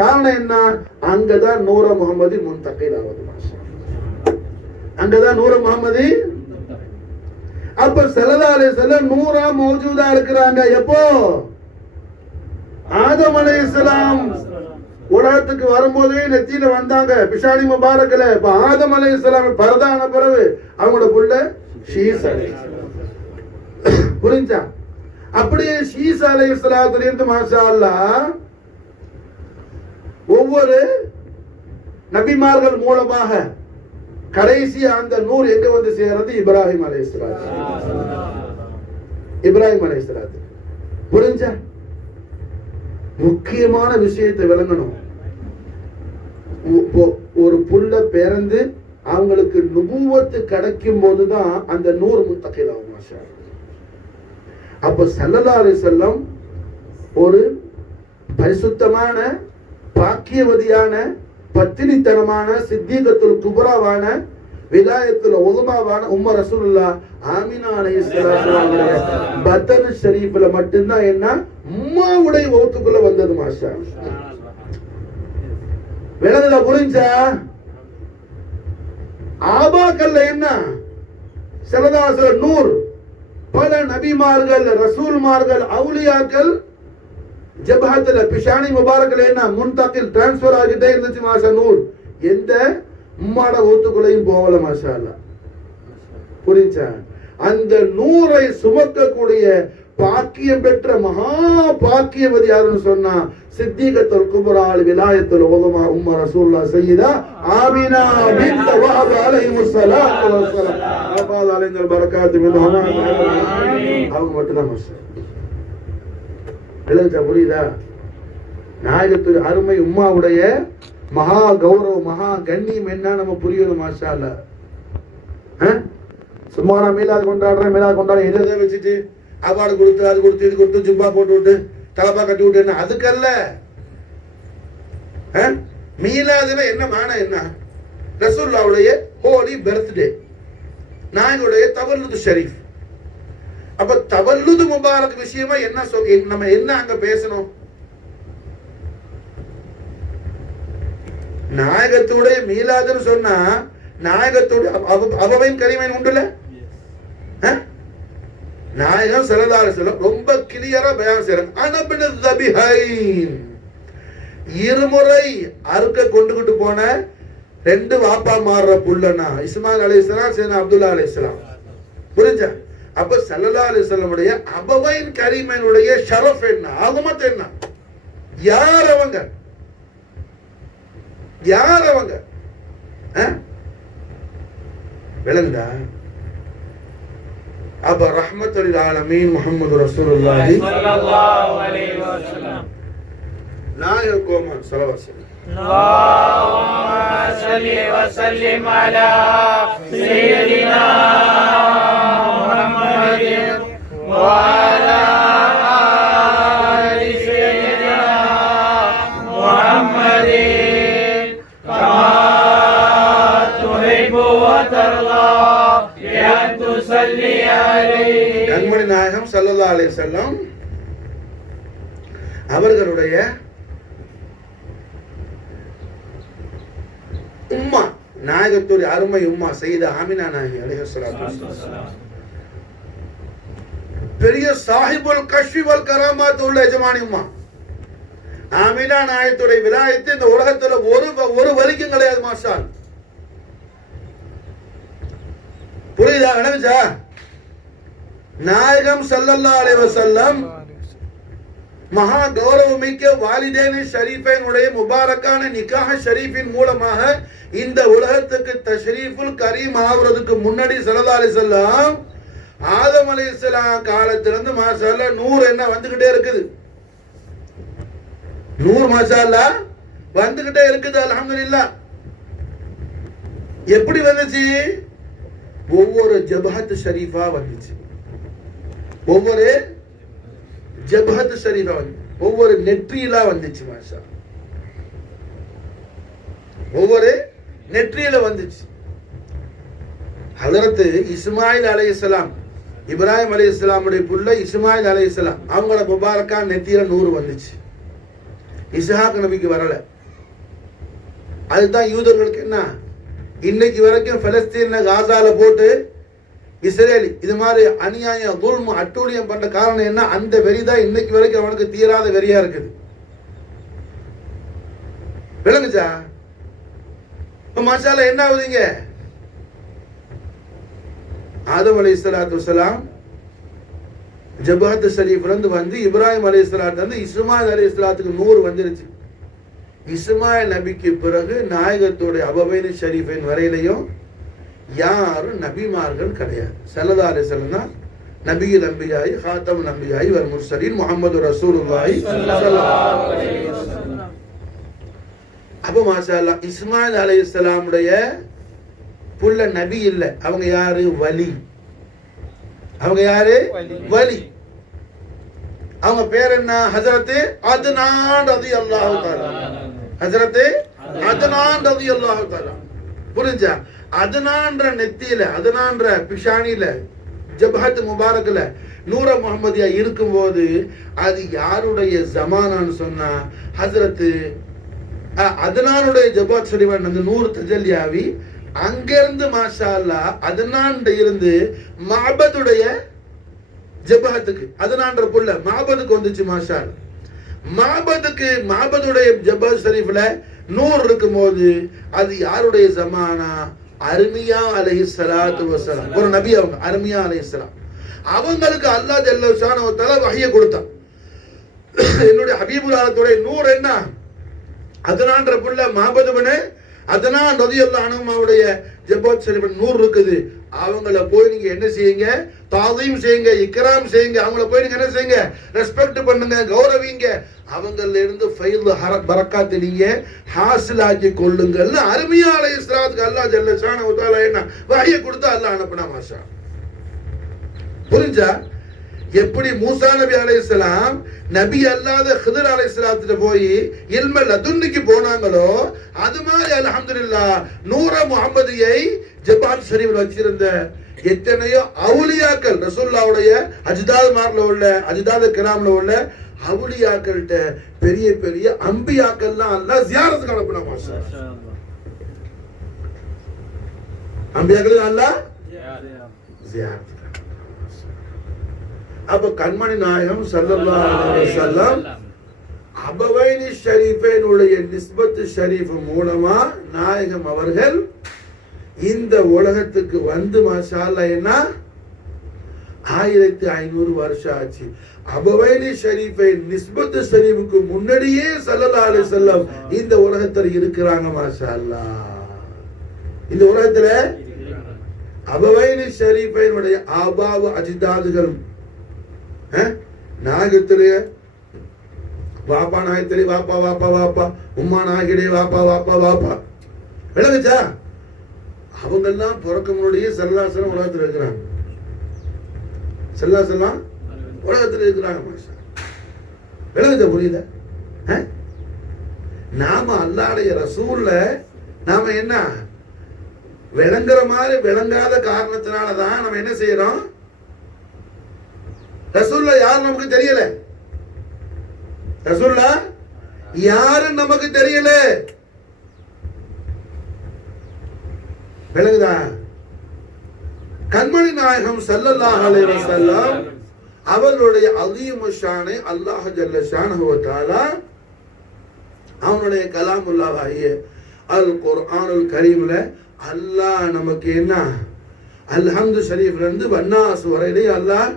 காரணம் என்ன? அங்கதான் நூற முஹம்மதி முன்தகில் ஆவது. அங்கதான் நூற முஹம்மதி. அப்ப ஸல்லல்லாஹு அலைஹி வஸல்லம் நூறா மௌஜூதா இருக்கிறாங்க. எப்போ? ஆதம் அலைஹிஸ்ஸலாம் உலகத்துக்கு வரும்போதே நெத்தியில வந்தாங்க பிஷானி முபாரக்ல. இப்ப ஆதம் அலைஹிஸ்ஸலாம் பரதான பிறகு அவங்களோட புள்ள ஷீஸ் அலைஹிஸ்ஸலாம். புரிஞ்சா? அப்படியே ஷீஸ் அலைஹிஸ்ஸலாத்துல இருந்து மாஷா அல்லாஹ் ஒவ்வொரு நபிமார்கள் மூலமாக கடைசி அந்த நூறு எங்க வந்து சேர்றது? இப்ராஹிம் அலைஹிஸ்ஸலாம். இப்ராஹிம் அலைஹிஸ்ஸலாம். புரிஞ்சா? முக்கியமான விஷயத்தை விளங்கணும். ஒரு புள்ள பிறந்து அவங்களுக்கு நுபுவத்து கிடைக்கும் போதுதான் அந்த நூறு முன்தகில் ஆகும். மாஷா அல்லாஹ். அப்ப ஸல்லல்லாஹு அலைஹி வஸல்லம் ஒரு பரிசுத்தமான பாக்கியவதியான பத்தினித்தனமான சித்தீகத்துல் குப்ராவான விலாயத்துல் உலமாவான உம்ம ரசூலுல்லாஹ் ஆமினா அலைஹிஸ்ஸலாம் பத்ன் ஷரீஃப்ல மட்டும்தான் என்ன உம்மாவுடைய வௌத்துக்குள்ள வந்தது. மாஷா அல்லாஹ். விளங்குதா? புரிஞ்சா? ஆபாக்கல்ல என்ன ஸல்லல்லாஹு அலைஹி வஸல்லம் நூர், பல நபிமார்கள் ரசூல்மார்கள் அவுலியாக்கள் ஜபஹத்துல பிஷானி முபாரக்ல என்ன முன்தகில் டிரான்ஸ்ஃபர் ஆகிட்டே இருந்துச்சு. மாஷா நூர் எந்த உம்மாட ஊத்துக்குள்ளையும் போகல. மாஷா அல்லாஹ். புரிஞ்சா? அந்த நூரை சுமக்கக்கூடிய பாக்கியம் பெற்ற மகா பாக்கியவதி யாருன்னு சொன்னா சித்தீகத்துல் குப்ரா விலாயத்துல் உலமா உம்ம ரசூலுல்லாஹ் சய்யிதா ஆமினா பின்த் வஹப் அலைஹிஸ்ஸலாத்து வஸ்ஸலாம். அஃபாத் அலைஹில் பரக்காத்து மின் அவங்க மட்டும் தான். மாஷா விளங்குச்சா? புரியுதா? நாயகத்துடைய அருமை உம்மாவுடைய மகா கௌரவம், மகா கண்ணியம் என்ன நம்ம புரியணும். மாஷா அல்லாஹ். சும்மா நான் மீலாது கொண்டாடுறேன் எதை வச்சுட்டு அவார்டு கொடுத்து அது கொடுத்து இது கொடுத்து ஜுப்பா போட்டு விட்டு தலப்பா கட்டி விட்டு என்ன அதுக்கல்ல. மீலாதுல என்ன மானா என்ன? ரசூலுல்லாஹ்வுடைய ஹோலி பர்த்டே, நாயகருடைய தவல்லுது ஷரீஃப். அப்ப தவல்லுது முபாரக் விஷயமா என்ன நம்ம என்ன அங்க பேசணும்? நாயகத்துடைய மீலாதுன்னு சொன்னா நாயகத்துடைய அபவைன் கரிமைன் உண்டுல. நாயகம் ஸல்லல்லாஹு அலைஹி வஸல்லம் ரொம்ப கிளியரா பயான் செய்றாங்க. அனபின் தபிஹைன், இருமுறை அறுக்க கொண்டுகிட்டு போன ரெண்டு வாப்பா மாறுற புள்ளனா இஸ்மாயில் அலைஹிஸ்ஸலாம், சையதுனா அப்துல்லா அலைஹிஸ்ஸலாம். புரிஞ்சா? அப்ப ஸல்லல்லாஹு அலைஹி வஸல்லமுடைய அபவைன் கரீமைனுடைய ஷரஃப் என்ன, ஆகுமத் என்ன? யார் அவங்க? யார் அவங்க? விளங்குதா? அப்ப ரஹ்மத்துல் ஆலமீன் முஹம்மது ரசூலுல்லாஹி ஸல்லல்லாஹு அலைஹி வஸல்லம் நாயகம் கோமன் ஸல்லல்லாஹு அலைஹி اللهم صل وسلم على سيدنا محمد وعلى آل سيدنا محمد كما تحب وترضى بأن تصلي عليه. கண்மணி நாயகம் ஸல்லல்லாஹு அலைஹி வஸல்லம் அவர்களுடைய உம்மா, நாயகத்துடைய அருமை உம்மா சையதா ஆமினா நாயகி அலைஹிஸ்ஸலாத்து வஸ்ஸலாம், பெரிய சாஹிபுல் கஷ்ஃபி வல் கராமாத் உள்ள எஜமானி உம்மா. ஆமினா நாயகத்துடைய விலாயத்து இந்த உலகத்துல ஒரு வலிக்கும் கிடையாது. மாஷா அல்லாஹ். புரியுதா? நடந்துச்சா? நாயகம் ஸல்லல்லாஹு அலைஹி வஸல்லம் மகா கௌரவமிக்க வாலிதேனி ஷரீஃபைனுடைய முபாரக்கான நிக்காஹ் ஷரீஃபின் மூலமாக இந்த உலகத்துக்கு தஷ்ரீஃபுல் கரீம் ஆவறதுக்கு முன்னாடி ஸல்லல்லாஹு அலைஹி வஸல்லம் ஆதம் அலைஹிஸ்ஸலாம் காலத்திலிருந்து மாஷா அல்லாஹ் நூர் என்ன வந்துகிட்டே இருக்குது. நூர் மாஷா அல்லாஹ் வந்துகிட்டே இருக்குது. அல்ஹம்துலில்லாஹ். எப்படி வந்துச்சு? ஒவ்வொரு ஜபஹத் ஷரீஃபா வந்துச்சு. ஒவ்வொரு ஜபஹத் ஷரீஃபா வந்து ஒவ்வொரு நெற்றியிலா வந்துச்சு. மாஷா ஒவ்வொரு நெற்றியில வந்துச்சு. ஹஜரத் இஸ்மாயில் அலைஹிஸ்ஸலாம், இப்ராஹிம் அலைஹிஸ்ஸலாமுடைய புள்ள இஸ்மாயில் அலைஹிஸ்ஸலாம் அவங்களோட முபாரக்கா நெத்தியில நூறு வந்துச்சு. இஸ்ஹாக் நபிக்கு வரல. அதுதான் யூதர்களுக்கு என்ன இன்னைக்கு வரைக்கும் பலஸ்தீன காசால போட்டு இஸ்ரேலி இது மாதிரி அநியாயம் துல்மு அட்டூழியம் பண்ற காரணம் என்ன? அந்த வெறி தான் இன்னைக்கு வரைக்கும் அவனுக்கு தீராத வெறியா இருக்குது. விளங்குச்சா? மாஷா அல்லாஹ். என்ன ஆகுதுங்க? ஆதம் அலைஹிஸ்ஸலாத்து வஸலாம் ஜபஹத் ஷரீஃப்ல இருந்து வந்து இப்ராஹிம் அலைஹிஸ்ஸலாத்து வந்து இஸ்மாயில் அலைஹிஸ்ஸலாத்துக்கு நூறு வந்துருச்சு. இஸ்மாயில் நபிக்கு பிறகு நாயகத்துடைய அபவைன் ஷரீஃபின் வரையிலையும் யாரும் நபிமார்கள் கிடையாது. ஸல்லல்லாஹு அலைஹி வஸல்லம் தான் நபியுல் அன்பியாய் ஹாத்தமுல் அன்பியாய் வல் முர்சலீன் முஹம்மது ரசூலுல்லாஹி ஸல்லல்லாஹு அலைஹி வஸல்லம். அப்போ மாஷா அல்லாஹ் இஸ்மாயில் அலைஹிஸ்ஸலாமுடைய புள்ள நபி இல்ல. அவங்க யாரு? வலி. அவங்க யாரு? வலி. அவங்க பேர் என்ன? ஹஜரத் அத்னான் ரலியல்லாஹு தஆலா. ஹஜரத் அத்னான் ரலியல்லாஹு தஆலா. புரிஞ்சா? அதனான்ற நெத்தியில அதனான்ற பிஷானில ஜபஹத் முபாரக்ல நூர முஹம்மதியா இருக்கும்போது அது யாருடைய ஜமானான்னு சொன்னா ஹஜரத் அதனானுடைய ஜபஹத் ஷரீஃப் அந்த நூறு தஜல்லியாவி அங்கிருந்து மாஷா அல்லாஹ் அதனான்ட இருந்து மஅபதுடைய ஜபஹத்துக்கு அதனான்ற புள்ள மஅபதுக்கு வந்துச்சு. மாஷா அல்லாஹ். மஅபதுடைய ஜபஹத் ஷரீஃப்ல நூறு இருக்கும்போது அது யாருடைய ஜமானா? அர்மியா அலைஹிஸ்ஸலாத்து வஸலாம். ஒரு நபி அவங்க அர்மியா அலைஹிஸ்ஸலாம். அவங்களுக்கு அல்லாஹ் ஜல்ல ஷானஹு வ தஆலா வஹியை கொடுத்தான். என்னுடைய ஹபீபுல்லாஹ்வுடைய நூர் என்ன? அதனான்ற புள்ள மஹபதுபனே அதனான் ரலியல்லாஹு அன்ஹுவுடைய ஜபஹத் ஷரீஃப் நூர் இருக்குது. அவங்கள போய் நீங்க என்ன செய்யுங்க, தாதீம் செய்யுங்க, இக்ராம் செய்யுங்க, அவங்கள போய் நீங்க என்ன செய்யுங்க, ரெஸ்பெக்ட் பண்ணுங்க, கௌரவிங்க, அவங்கள இருந்து ஃபைல் பரக்காத்து நீங்க ஹாசில் ஆக்கி கொள்ளுங்கள்னு அருமையா அலைஹிஸ்ஸலாத்துக்கு அல்லாஹ் ஜல்ல ஷானஹு வ தஆலா என்ன வஹ்ய கொடுத்து அல்லாஹ் அனுப்புனா. மாஷா புரிஞ்சா? எப்படி மூசா நபி அலைஹிஸ்ஸலாம் நபி அல்லாத ஹிதர் அலைஹிஸ்ஸலாத்திட்ட போய் இல்ம லதுன்னிக்கு போனாங்களோ, அது மாதிரி அல்ஹம்துலில்லாஹ் நூர முஹம்மதியை ஜபான் ஷரீஃப்ல வச்சிருந்த எத்தனையோ அவுலியாக்கள், ரசூலுல்லாஹ்வுடைய அஜ்தாத்மார்ல உள்ள அஜ்தாத் கிராம்ல உள்ள அவுலியாக்கள்கிட்ட பெரிய பெரிய அம்பியாக்கள்லாம் அல்லாஹ் ஜியாரத்துக்கு அனுப்புனா. மாஷா அம்பியாக்கள் அல்லாஹ் ஜியாரத். அப்ப கண்மணி நாயகம் ஸல்லல்லாஹு அலைஹி வஸல்லம் அபவைனி ஷரீஃபைனுடைய நிஸ்பத் ஷரீஃப் மூலமா நாயகம் அவர்கள் இந்த உலகத்துக்கு வந்து மாஷா அல்லாஹ் என்ன 1500 வருஷம் ஆச்சு. அபவைனி ஷரீஃபை நிஸ்பத் ஷரீஃபுக்கு முன்னாடியே ஸல்லல்லாஹு அலைஹி வஸல்லம் இந்த உலகத்துல இருக்கிறாங்க. மாஷா அல்லாஹ் இந்த உலகத்துல அபவைனி ஷரீஃபைனுடைய ஆபாவ அஜ்தாதுகள் நாயகத்திலே வாப்பா, நாயகத்திலே வாப்பா வாப்பா வாப்பா, உம்மா நாயகிடே வாப்பா வாப்பா வாப்பா, விளங்குச்சா? அவங்கெல்லாம் பிறக்கமுடைய ஸல்லல்லாஹு உலகத்தில் இருக்கிறாங்க. ஸல்லல்லாஹு உலகத்தில் இருக்கிறாங்க. மாஷா விளங்குச்சா? புரியுதா? நாம அல்லாஹ்வுடைய ரசூல்ல நாம என்ன விளங்குற மாதிரி விளங்காத காரணத்தினாலதான் நம்ம என்ன செய்யறோம், ரசூல்லா யார் நமக்கு தெரியல, ரசூல்லா யாரு நமக்கு தெரியல. விளங்குதா? கண்மணி நாயகம் ஸல்லல்லாஹு அலைஹி வஸல்லம் அவர்களுடைய அஸீமு ஷானை அல்லாஹ் ஜல்ல ஷானஹு வ தஆலா அவனுடைய கலாமுல்லாஹ் ஆகிய அல் குர்ஆனுல் கரீம்ல அல்லாஹ் நமக்கு என்ன அல்ஹம்து ஷரீஃப்ல இருந்து வன்னாஸ் வரையிலே அல்லாஹ்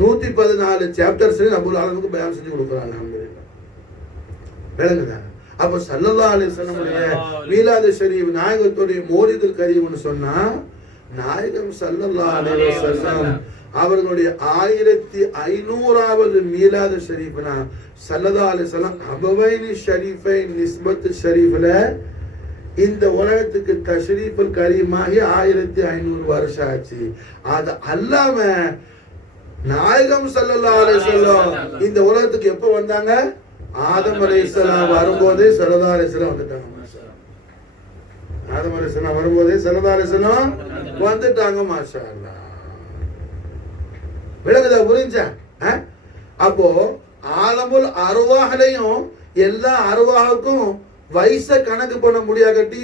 114 சாப்டர்ஸ் அபுல் ஆலமுக்கு பயான் செஞ்சு கொடுக்குறாங்க. அல்ஹம்துலில்லாஹ். விளங்குதா? அப்ப ஸல்லல்லாஹு அலைஹி வஸல்லம் மீலாது ஷரீஃப் நாயகத்துடைய மௌலிதுல் கரீம்னு சொன்னா நாயகம் ஸல்லல்லாஹு அலைஹி வஸல்லம் அவர்களுடைய 1500வது மீலாது ஷரீஃப்னா ஸல்லல்லாஹு அலைஹி வஸல்லம் அபவைனி ஷரீஃபை நிஸ்பத் ஷரீஃப்ல இந்த உலகத்துக்கு தஷ்ரீஃபுல் கரீமாகி 1500 வருஷம் ஆச்சு. அது அல்லாம நாயகம் ஸல்லல்லாஹு அலைஹி வஸல்லம் இந்த உலகத்துக்கு எப்ப வந்தாங்க? ஆதம் அலைஹிஸ்ஸலாம் வரும்போதே ஸல்லல்லாஹு அலைஹி வஸல்லம் வந்துட்டாங்க. ஆதம் அலைஹிஸ்ஸலாம் வரும்போதே ஸல்லல்லாஹு அலைஹி வஸல்லம் வந்துட்டாங்க. மாஷா அல்லாஹ். விளங்குதா? புரிஞ்சா? அப்போ ஆலமுல் அர்வாஹ்லயும் எல்லா அர்வாஹுக்கும் வயச கணக்கு பண்ண முடியாட்டி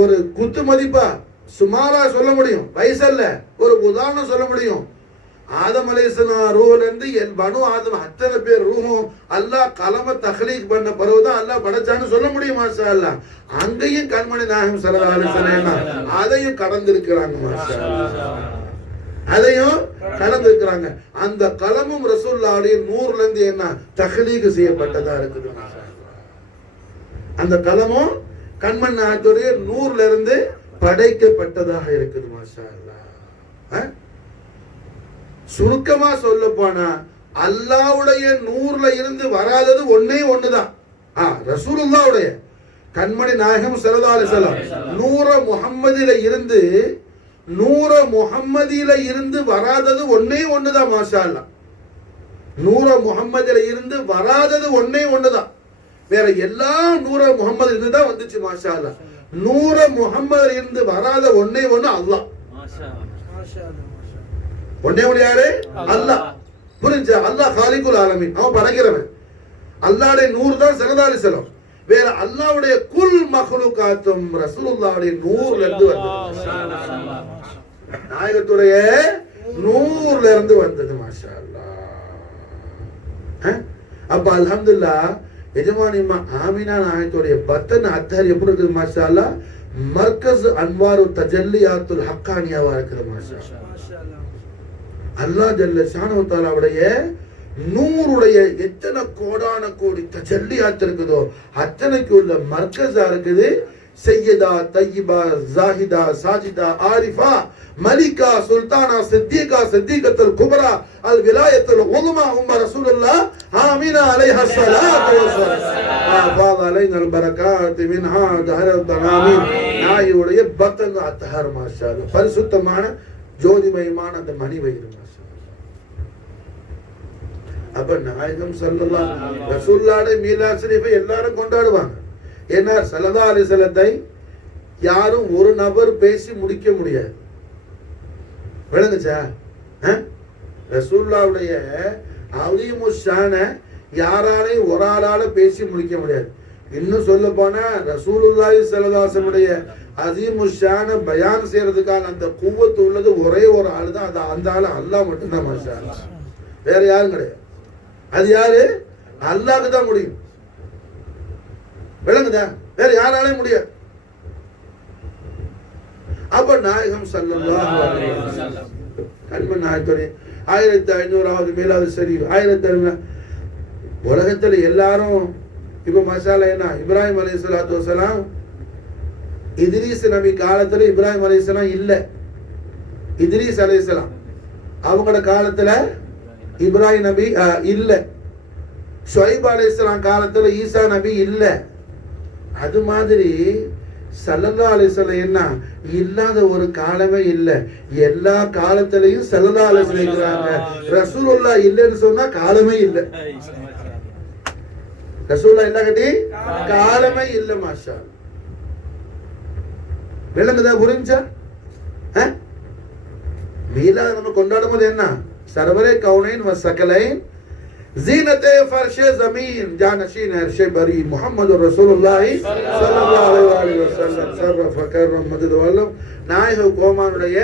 ஒரு குத்து மதிப்பா சுமாரா சொல்ல முடியும், வயசல்ல, ஒரு உதாரணம் சொல்ல முடியும். ஆதம் அலைஹிஸ்ஸலாம் ரூஹ்ல இருந்து பனு ஆதம் அத்தனை பேர் ரூஹும் அல்லாஹ் கலம தஹ்லீக் பண்ண பிறகுதான் அல்லாஹ் படைச்சான்னு சொல்ல முடியும். மாஷா அல்லாஹ். அங்கேயும் கண்மணி நாயகம் ஸல்லல்லாஹு அலைஹி வஸல்லம் அதையும் கடந்திருக்கிறாங்க. மாஷா அல்லாஹ். அதையும் கடந்திருக்கிறாங்க. அந்த கலமும் ரசூலுல்லாஹ்வுடைய நூறுல இருந்து என்ன தஹ்லீக் செய்யப்பட்டதா இருக்குது. அந்த கலமும் கண்மணி நாயகத்துடைய நூறுல இருந்து படைக்கப்பட்டதாக இருக்குது. மாஷா அல்லாஹ். சுருக்கமா சொல்ல போனா அல்லாஹ்வுடைய நூறுல இருந்து வராதது ஒன்னே ஒண்ணுதான். ரசூலுல்லாஹ்வுடைய கண்மணி நாயகம் ஸல்லல்லாஹு அலைஹி வஸல்லம் நூற முஹம்மதில இருந்து வராதது ஒன்னே ஒண்ணுதான். மாஷா அல்லாஹ். நூற முஹம்மதில இருந்து வராதது ஒன்னே ஒண்ணுதான். வேற எல்லா நூற முஹம்மது இருந்து தான் வந்துச்சு. மாஷா அல்லாஹ். நூற முஹம்மதில இருந்து வராத ஒன்னே ஒண்ணு அல்லாஹ். ஒன்னே ஒண்ணு யாரு? அல்லாஹ். புரிஞ்சா? அல்லாஹ் காலிகுல் ஆலமீன், அவன் படைக்கிறவன். அல்லாஹ்வுடைய நூறு தான் ஸல்லல்லாஹு அலைஹி வஸல்லம். வேற அல்லாஹ்வுடைய குல் மக்லூகாத்தும் ரசூலுல்லாஹ்வுடைய நூறுல இருந்து வந்தது. நாயகத்துடைய நூறுல இருந்து வந்தது. மாஷா அல்லாஹ். அப்ப அல்ஹம்துலில்லாஹ் எஜமானிமா ஆமினா நாயகத்துடைய பத்தன் அத்தர் எப்படி இருக்குது? மாஷா அல்லாஹ். மர்கஸ் அன்வாரு தஜல்லியாத்துல் ஹக்கானியாவா இருக்குது. மாஷா அல்லாஹ் ஜல்ல ஷானஹு வ தஆலாவுடைய நூறுடைய எத்தனை கோடான கோடி தஜல்லியாத் இருக்குதோ அத்தனைக்கு உள்ள மர்கஸா இருக்குது சையதா தய்யிபா ஜாஹிதா சாஜிதா ஆரிஃபா மலிகா சுல்தானா சித்திகா சித்திகத்துல் குப்ரா அல் விலாயத்துல் உதுமா உம்ம ரசூலுல்லாஹ் ஆமீனா அலைஹா ஸலாத்து வஸ்ஸலாம் வா அலைனா பரகாத் மின்ஹா தஹரத் ஆமீன். நாயுடைய பத்தங்க அத்தஹர் மாஷாஅல்லாஹ், பரிசுத்தமான ஜோதிமயமான அந்த மணி வயிறு மாஷாஅல்லாஹ். அப்ப நாயகம் ஸல்லல்லாஹு ரசூலுல்லாஹ்வுடைய மீலாத் ஷரீஃபை எல்லாரும் கொண்டாடுவாங்க. ஏன்னா ஸல்லல்லாஹு அலைஹி வஸல்லத்தை யாரும் ஒரு நபர் பேசி முடிக்க முடியாது. விளங்குச்சா? ரசூலுல்லாஹ்வுடைய அலீமு ஷான யாராலையும் ஒரு ஆளால பேசி முடிக்க முடியாது. இன்னும் சொல்ல போனா ரசூலுல்லாஹி ஸல்லல்லாஹு அலைஹி வஸல்லுடைய அஸீமு ஷான பயான் செய்யறதுக்கான அந்த குவத்து உள்ளது ஒரே ஒரு ஆள் தான். அது அந்த ஆள் அல்லாஹ் மட்டும்தான் மாஷா அல்லாஹ், வேற யாரும் கிடையாது. அது யாரு? அல்லாஹ்க்கு தான் முடியும். விளங்குதா? வேற யாராலையும் முடியாது. அப்ப நாயகம் ஸல்லல்லாஹு அலைஹி வஸல்லம் கண்மன் நாயகத்தோட 1500வது மீலாது ஷரீஃப் 1500 உலகத்துல எல்லாரும் இப்ப மசாலா என்ன, இப்ராஹிம் அலைஹிஸ்ஸலாத்து வஸலாம் இத்ரீஸ் நபி காலத்துல இப்ராஹிம் அலைஹிஸ்ஸலாம் இல்ல, இத்ரீஸ் அலைஹிஸ்ஸலாம் அவங்களோட காலத்துல இப்ராஹிம் நபி இல்ல, ஷுஐப் அலைஹிஸ்ஸலாம் காலத்துல ஈசா நபி இல்ல. அது மாதிரி ஸல்லல்லாஹு அலைஹி வஸல்லம் என்ன இல்லாத ஒரு காலமே இல்ல. எல்லா காலத்திலையும் ஸல்லல்லாஹு அலைஹி வஸல்லம் இருக்கிறாங்க. ரசூலுல்லாஹ் இல்லைன்னு சொன்னா காலமே இல்ல. ரசூலுல்லாஹ் இல்ல கட்டி காலமே இல்ல மாஷா. விளங்குதா? புரிஞ்சா? மீலாத் நம்ம கொண்டாடும் போது என்ன, சர்வரே கவுனைன் வ சகலைன் ज़ीनते फर्शे ज़मीन जानशीन अर्शे बरी मुहम्मद रसूलुल्लाह सल्लल्लाहु अलैहि वसल्லம் ஷரஃப கர்ரம் மதது வல்லம் நாயக கோமானுடைய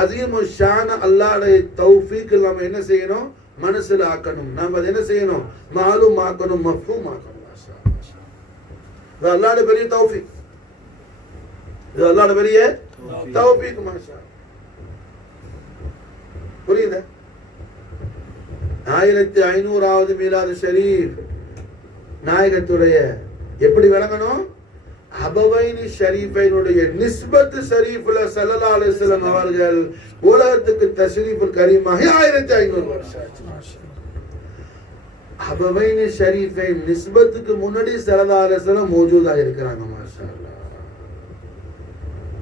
அஸீமு ஷான அல்லாஹ்வுடைய தௌஃபீக் நம்ம என்ன செய்யணும், மனசுல ஆக்கணும். நாம அதை என்ன செய்யணும், மாலூம் ஆக்கணும், மஃபூம் ஆக்கணும். இது அல்லாஹ்வுடைய பெரிய தௌஃபீக், இது அல்லாஹ்வுடைய பெரிய தௌஃபீக் மாஷா. புரியுதா? 1500வது மீலாது ஷரீஃப் நாயகத்துடைய எப்படி விளங்கணும், அபவைனி ஷரீஃபைனுடைய நிஸ்பத் ஷரீஃப்ல ஸல்லல்லாஹு அலைஹி வஸல்லம் அவர்கள் உலகத்துக்கு தஷ்ரீஃபுல் கரீமாகி 1500 வருஷம் ஆச்சு. அபவைனி ஷரீஃபை நிஸ்பத்துக்கு முன்னாடி ஸல்லல்லாஹு அலைஹி வஸல்லம் மௌஜூதா இருக்கிறாங்க மாஷா அல்லாஹ்,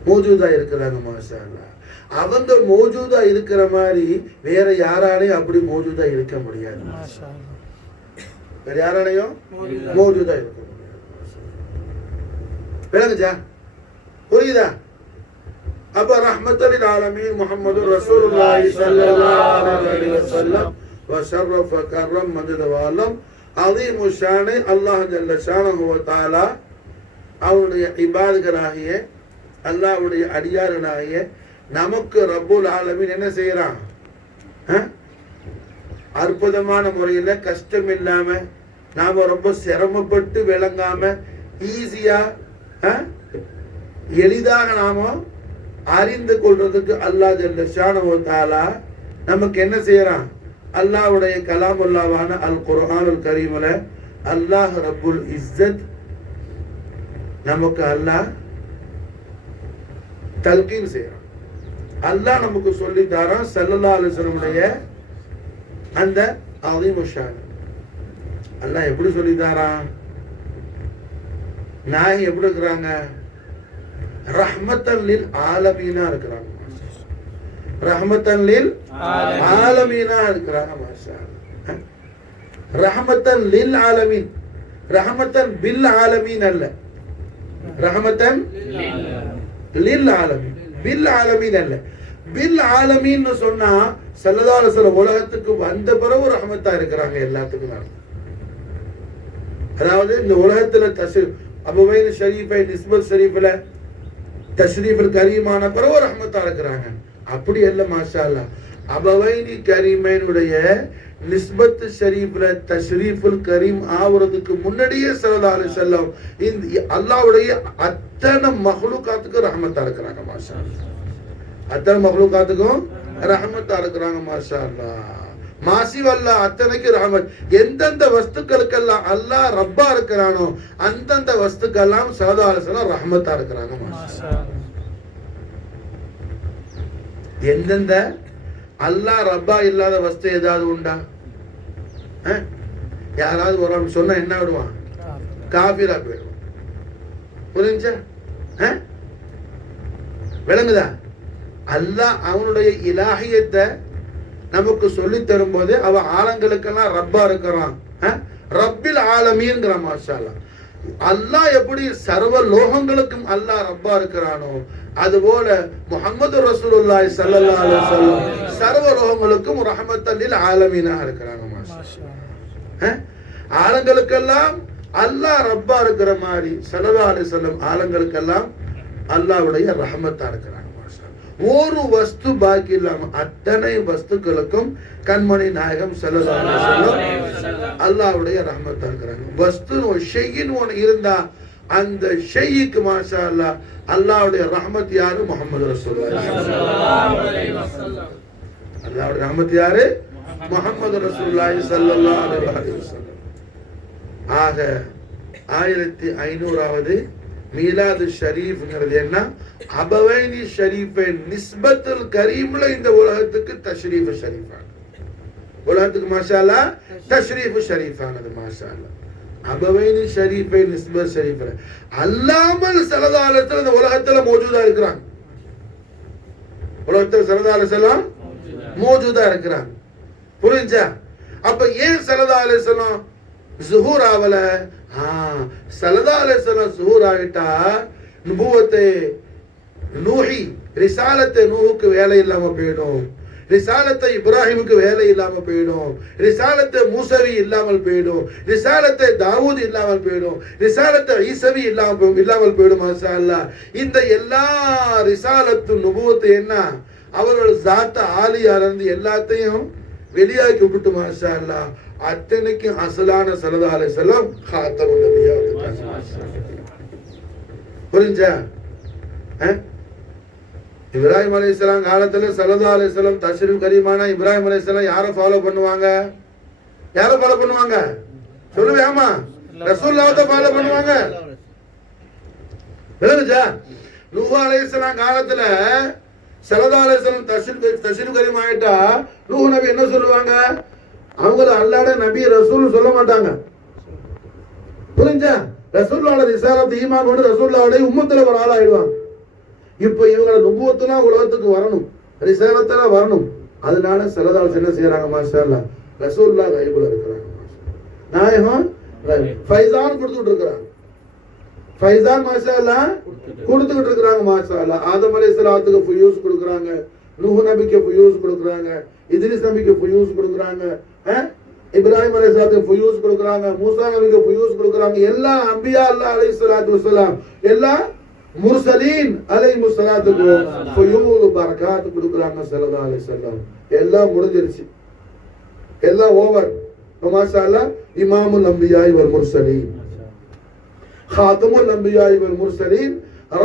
மௌஜூதா இருக்கிறாங்க மாஷா அல்லாஹ். அவங்க மௌஜூதா இருக்கிற மாதிரி வேற யாராலையும் அப்படி மௌஜூதா இருக்க முடியாது. வேற யாராலையும் மௌஜூதா இருக்க முடியாது. விளங்குச்சா? புரியுதா? அப்ப ரஹ்மத்துல் லில் ஆலமீன் முஹம்மது ரசூலுல்லாஹி ஸல்லல்லாஹு அலைஹி வஸல்லம் வ ஷரஃப கர்ரம் மஜத வலம் அஸீமு ஷானே அல்லாஹ் ஜல்ல ஷானஹு வ தஆலா அவருடைய இபாதகராகிய அல்லாஹ்வுடைய அடியார்களாகிய நமக்கு ரப்புல் ஆலமீன் என்ன செய்யறான், அற்புதமான முறையில கஷ்டம் இல்லாம நாம ரொம்ப சிரமப்பட்டு விளங்காம ஈஸியா எளிதாக நாம அறிந்து கொள்றதுக்கு அல்லாஹ் ஜல்ல ஷானஹு வ தஆலா நமக்கு என்ன செய்யறான், அல்லாஹ்வுடைய கலாமுல்லாவான அல் குர்ஆனுல் கரீம்ல அல்லாஹ் ரப்புல் இஸ்ஸத் நமக்கு அல்லாஹ் தல்கீன் செய்யறான். அல்லாஹ் நமக்கு சொல்லி தரான் ஸல்லல்லாஹு அலைஹி வஸல்லம் அந்த அஸீமு ஷான். அல்லாஹ் எப்படி சொல்லி தரான், நாயகம் எப்படி இருக்கிறாங்க, ரஹ்மத்தன் லில் ஆலமீனா இருக்கிறாங்க. ரஹ்மத்தன் லில் ஆலமீனா இருக்கிறாங்க மாஷா அல்லாஹ். ரஹ்மத்தன் லில் ஆலமீன், ரஹ்மத்தன் பில் ஆலமீன் அல்ல, ரஹ்மத்தன் லில் ஆலமீன், பில் ஆலமீன் அல்ல. பில் ஆலமீன் சொன்னா ஸல்லல்லாஹு அலைஹி வஸல்லம் உலகத்துக்கு வந்த பிறகு ரஹ்மத்தா இருக்கிறாங்க எல்லாத்துக்கும். அதாவது இந்த உலகத்துல அபவைன் ஷரீஃபை நிஸ்பத் ஷரீஃப்ல தஷ்ரீஃபுல் கரீமான பிறகு ரஹ்மத்தா இருக்கிறாங்க. அப்படி அல்ல மாஷா அல்லாஹ். அபவைனி கரீமைனுடைய நிஸ்பத் ஷரீஃப்ல தஷ்ரீஃபுல் கரீம் ஆவறதுக்கு முன்னாடியே ஸல்லல்லாஹு அலைஹி வஸல்லம் இந்த அல்லாஹ்வுடைய அத்தனை மக்லூகாத்துக்கு ரஹ்மத்தா இருக்கிறாங்க மாஷா அல்லாஹ். அத்தனை மக்லூகாத்துக்கும் ரஹ்மத்தா இருக்கிறாங்க மாஷா அல்லாஹ். மாசிவல்ல அத்தனைக்கு ரஹமத். எந்தெந்த வஸ்துக்களுக்கெல்லாம் அல்லாஹ் ரப்பா இருக்கிறானோ அந்தந்த வஸ்துக்கெல்லாம் ஸல்லல்லாஹு அலைஹி வஸல்லம் ரஹமத்தா இருக்கிறாங்க. எந்தெந்த அல்லாஹ் ரப்பா இல்லாத வஸ்து ஏதாவது உண்டா? யாராவது ஒரு ஆள் சொன்னா என்ன விடுவான்? காபிரா போயிடுவான். புரிஞ்சா? விளங்குதா? அல்லாஹ் அவனுடைய இலாஹியத்தை நமக்கு சொல்லி தரும் போது அவன் ஆலங்களுக்கெல்லாம் ரப்பா இருக்கிறான். ரப்பில் ஆலமீன்ங்கிறான். மாஷா அல்லாஹ். அல்லாஹ் எப்படி சர்வ லோகங்களுக்கும் அல்லாஹ் ரப்பா இருக்கிறானோ அதுபோல முஹம்மது ரசூலுல்லாஹி ஸல்லல்லாஹு அலைஹி வஸல்லம் சர்வ லோகங்களுக்கும் ரஹ்மத்தல் லில் ஆலமீனாக இருக்கிறாங்க. மாஷா அல்லாஹ். ஆலங்களுக்கெல்லாம் அல்லாஹ் ரப்பா இருக்கிற மாதிரி ஸல்லல்லாஹு அலைஹி வஸல்லம் ஆலங்களுக்கெல்லாம் அல்லாஹ்வுடைய ரஹ்மத்தா இருக்கிறாங்க. ஒரு வஸ்து பாக்கி இல்லாம அத்தனை வஸ்துக்களுக்கும் கண்மணி நாயகம் ஸல்லல்லாஹு அலைஹி வஸல்லம் அல்லாஹ்வுடைய ரஹ்மத்தா இருக்கிறாங்க. வஸ்து ஷையின் ஒன்று இருந்தா அந்த ஷைக்கு மாஷா அல்லாஹ் அல்லாஹ்வுடைய ரஹ்மத் யாரு? முஹம்மது ரசூலுல்லாஹி ஸல்லல்லாஹு அலைஹி வஸல்லம். அல்லாஹ்வுடைய ரஹ்மத் யாரு? முஹம்மது ரசூலுல்லாஹி ஸல்லல்லாஹு அலைஹி வஸல்லம். ஆக 1500வது மீலாது ஷரீஃப்ங்கிறது என்ன? அபவைனி ஷரீஃபை நிஸ்பத்துல் கரீம்ல இந்த உலகத்துக்கு தஷ்ரீஃப் ஷரீஃபான உலகத்துக்கு மாஷா அல்லாஹ் தஷ்ரீஃப் ஷரீஃபானது. மாஷா அல்லாஹ். அபவைனி ஷரீஃபை நிஸ்பத் ஷரீஃப்ல அல்லாமல் ஸல்லல்லாஹு அலைஹி வஸல்லம் இந்த உலகத்துல மௌஜூதா இருக்கிறாங்க. உலகத்துல ஸல்லல்லாஹு அலைஹி வஸல்லம் மௌஜூதா இருக்கிறாங்க. புரிஞ்சா? அப்ப ஏன் ஸல்லல்லாஹு அலைஹி வஸல்லம் ஸுஹூர் ஆவல? ஸல்லல்லாஹு அலைஹி வஸல்லம் ஸுஹூர் ஆயிட்டா நுபுவத்தை நூஹி ரிசாலத்தை நூஹுக்கு வேலை இல்லாம போயிடும், ரிசாலத்தை இப்ராஹிமுக்கு வேலை இல்லாம போயிடும், ரிசாலத்தை மூசவி இல்லாமல் போயிடும், ரிசாலத்தை தாவூத் இல்லாமல் போயிடும், ரிசாலத்தை ஈசவி இல்லாமல் போயிடும். மாஷா அல்லாஹ். இந்த எல்லா ரிசாலத்து நுபுவத்து என்ன அவர்கள் ஜாத்த ஆலியால இருந்து எல்லாத்தையும் வெளியாக்கி விட்டுட்டு மாஷா அல்லாஹ் அத்தனைக்கும் அசலான ஸல்லல்லாஹு அலைஹி வஸல்லம் காத்தமுன் நபியா. புரிஞ்சா? இப்ராஹிம் அலைஹிஸ்ஸலாம் காலத்துல ஸல்லல்லாஹு அலைஹி வஸல்லம் தஷ்ரீஃப் கரீமான இப்ராஹிம் அலைஹிஸ்ஸலாம் யாரை ஃபாலோ பண்ணுவாங்க? யாரை ஃபாலோ பண்ணுவாங்க? சொல்லுங்க. ஆமா, ரசூலுல்லாஹ் தான் ஃபாலோ பண்ணுவாங்க. விளங்குச்சா? நூஹ் அலைஹிஸ்ஸலாம் காலத்துல ஸல்லல்லாஹு அலைஹி வஸல்லம் தஷ்ரீஃப் கரீம் ஆயிட்டா நூஹ் நபி என்ன சொல்லுவாங்க? அவங்கள அல்லாஹ்வுடைய நபி ரசூல் சொல்ல மாட்டாங்க. புரிஞ்சா? ரசூலுல்லாஹ்வுடைய ரிசாலத் ஈமான் கொண்டு ரசூலுல்லாஹ்வுடைய உம்மத்துல ஒரு ஆள் ஆயிடுவாங்க. இப்ப இவங்கள நுபுவத்துலாம் உலகத்துக்கு வரணும், ரிசாலத்துல வரணும். அதனால ஸல்லல்லாஹு அலைஹி என்ன செய்யறாங்க? மாஷா அல்லாஹ் ரசூலுல்லாஹ் கைபுல இருக்கிறாங்க. நாயகம் ஃபைசான் கொடுத்துட்டு இருக்காங்க. ஃபைசான் மாஷா அல்லாஹ் கொடுத்துட்டு இருக்காங்க. மாஷா அல்லாஹ். ஆதம் அலைஹிஸ்ஸலாத்துக்கு ஃபுயூஸ் கொடுக்கறாங்க, நூஹ் நபிக்கு ஃபுயூஸ் கொடுக்கறாங்க, இத்ரிஸ் நபிக்கு ஃபுயூஸ் கொடுக்கறாங்க, இப்ராஹிம் அலைஹிஸ்ஸலாத்துக்கு ஃபுயூஸ் கொடுக்கறாங்க, மூசா நபிக்கு ஃபுயூஸ் கொடுக்கறாங்க. எல்லா அன்பியா அல்லாஹ் அலைஹிஸ்ஸலாத்து வஸலாம் எல்லா முர்சலீன் அலைஹிஸ்ஸலாத்துக்கு ஃபுயூல் பரக்காத் கொடுக்கறாங்க. ஸல்லல்லாஹு அலைஹி வஸல்லம் எல்லாம் முடிஞ்சிருச்சு, எல்லாம் ஓவர். மாஷா அல்லாஹ். இமாமுல் அன்பியா வல் முர்சலீன், காத்தமுல் அன்பியா வல் முர்சலீன்,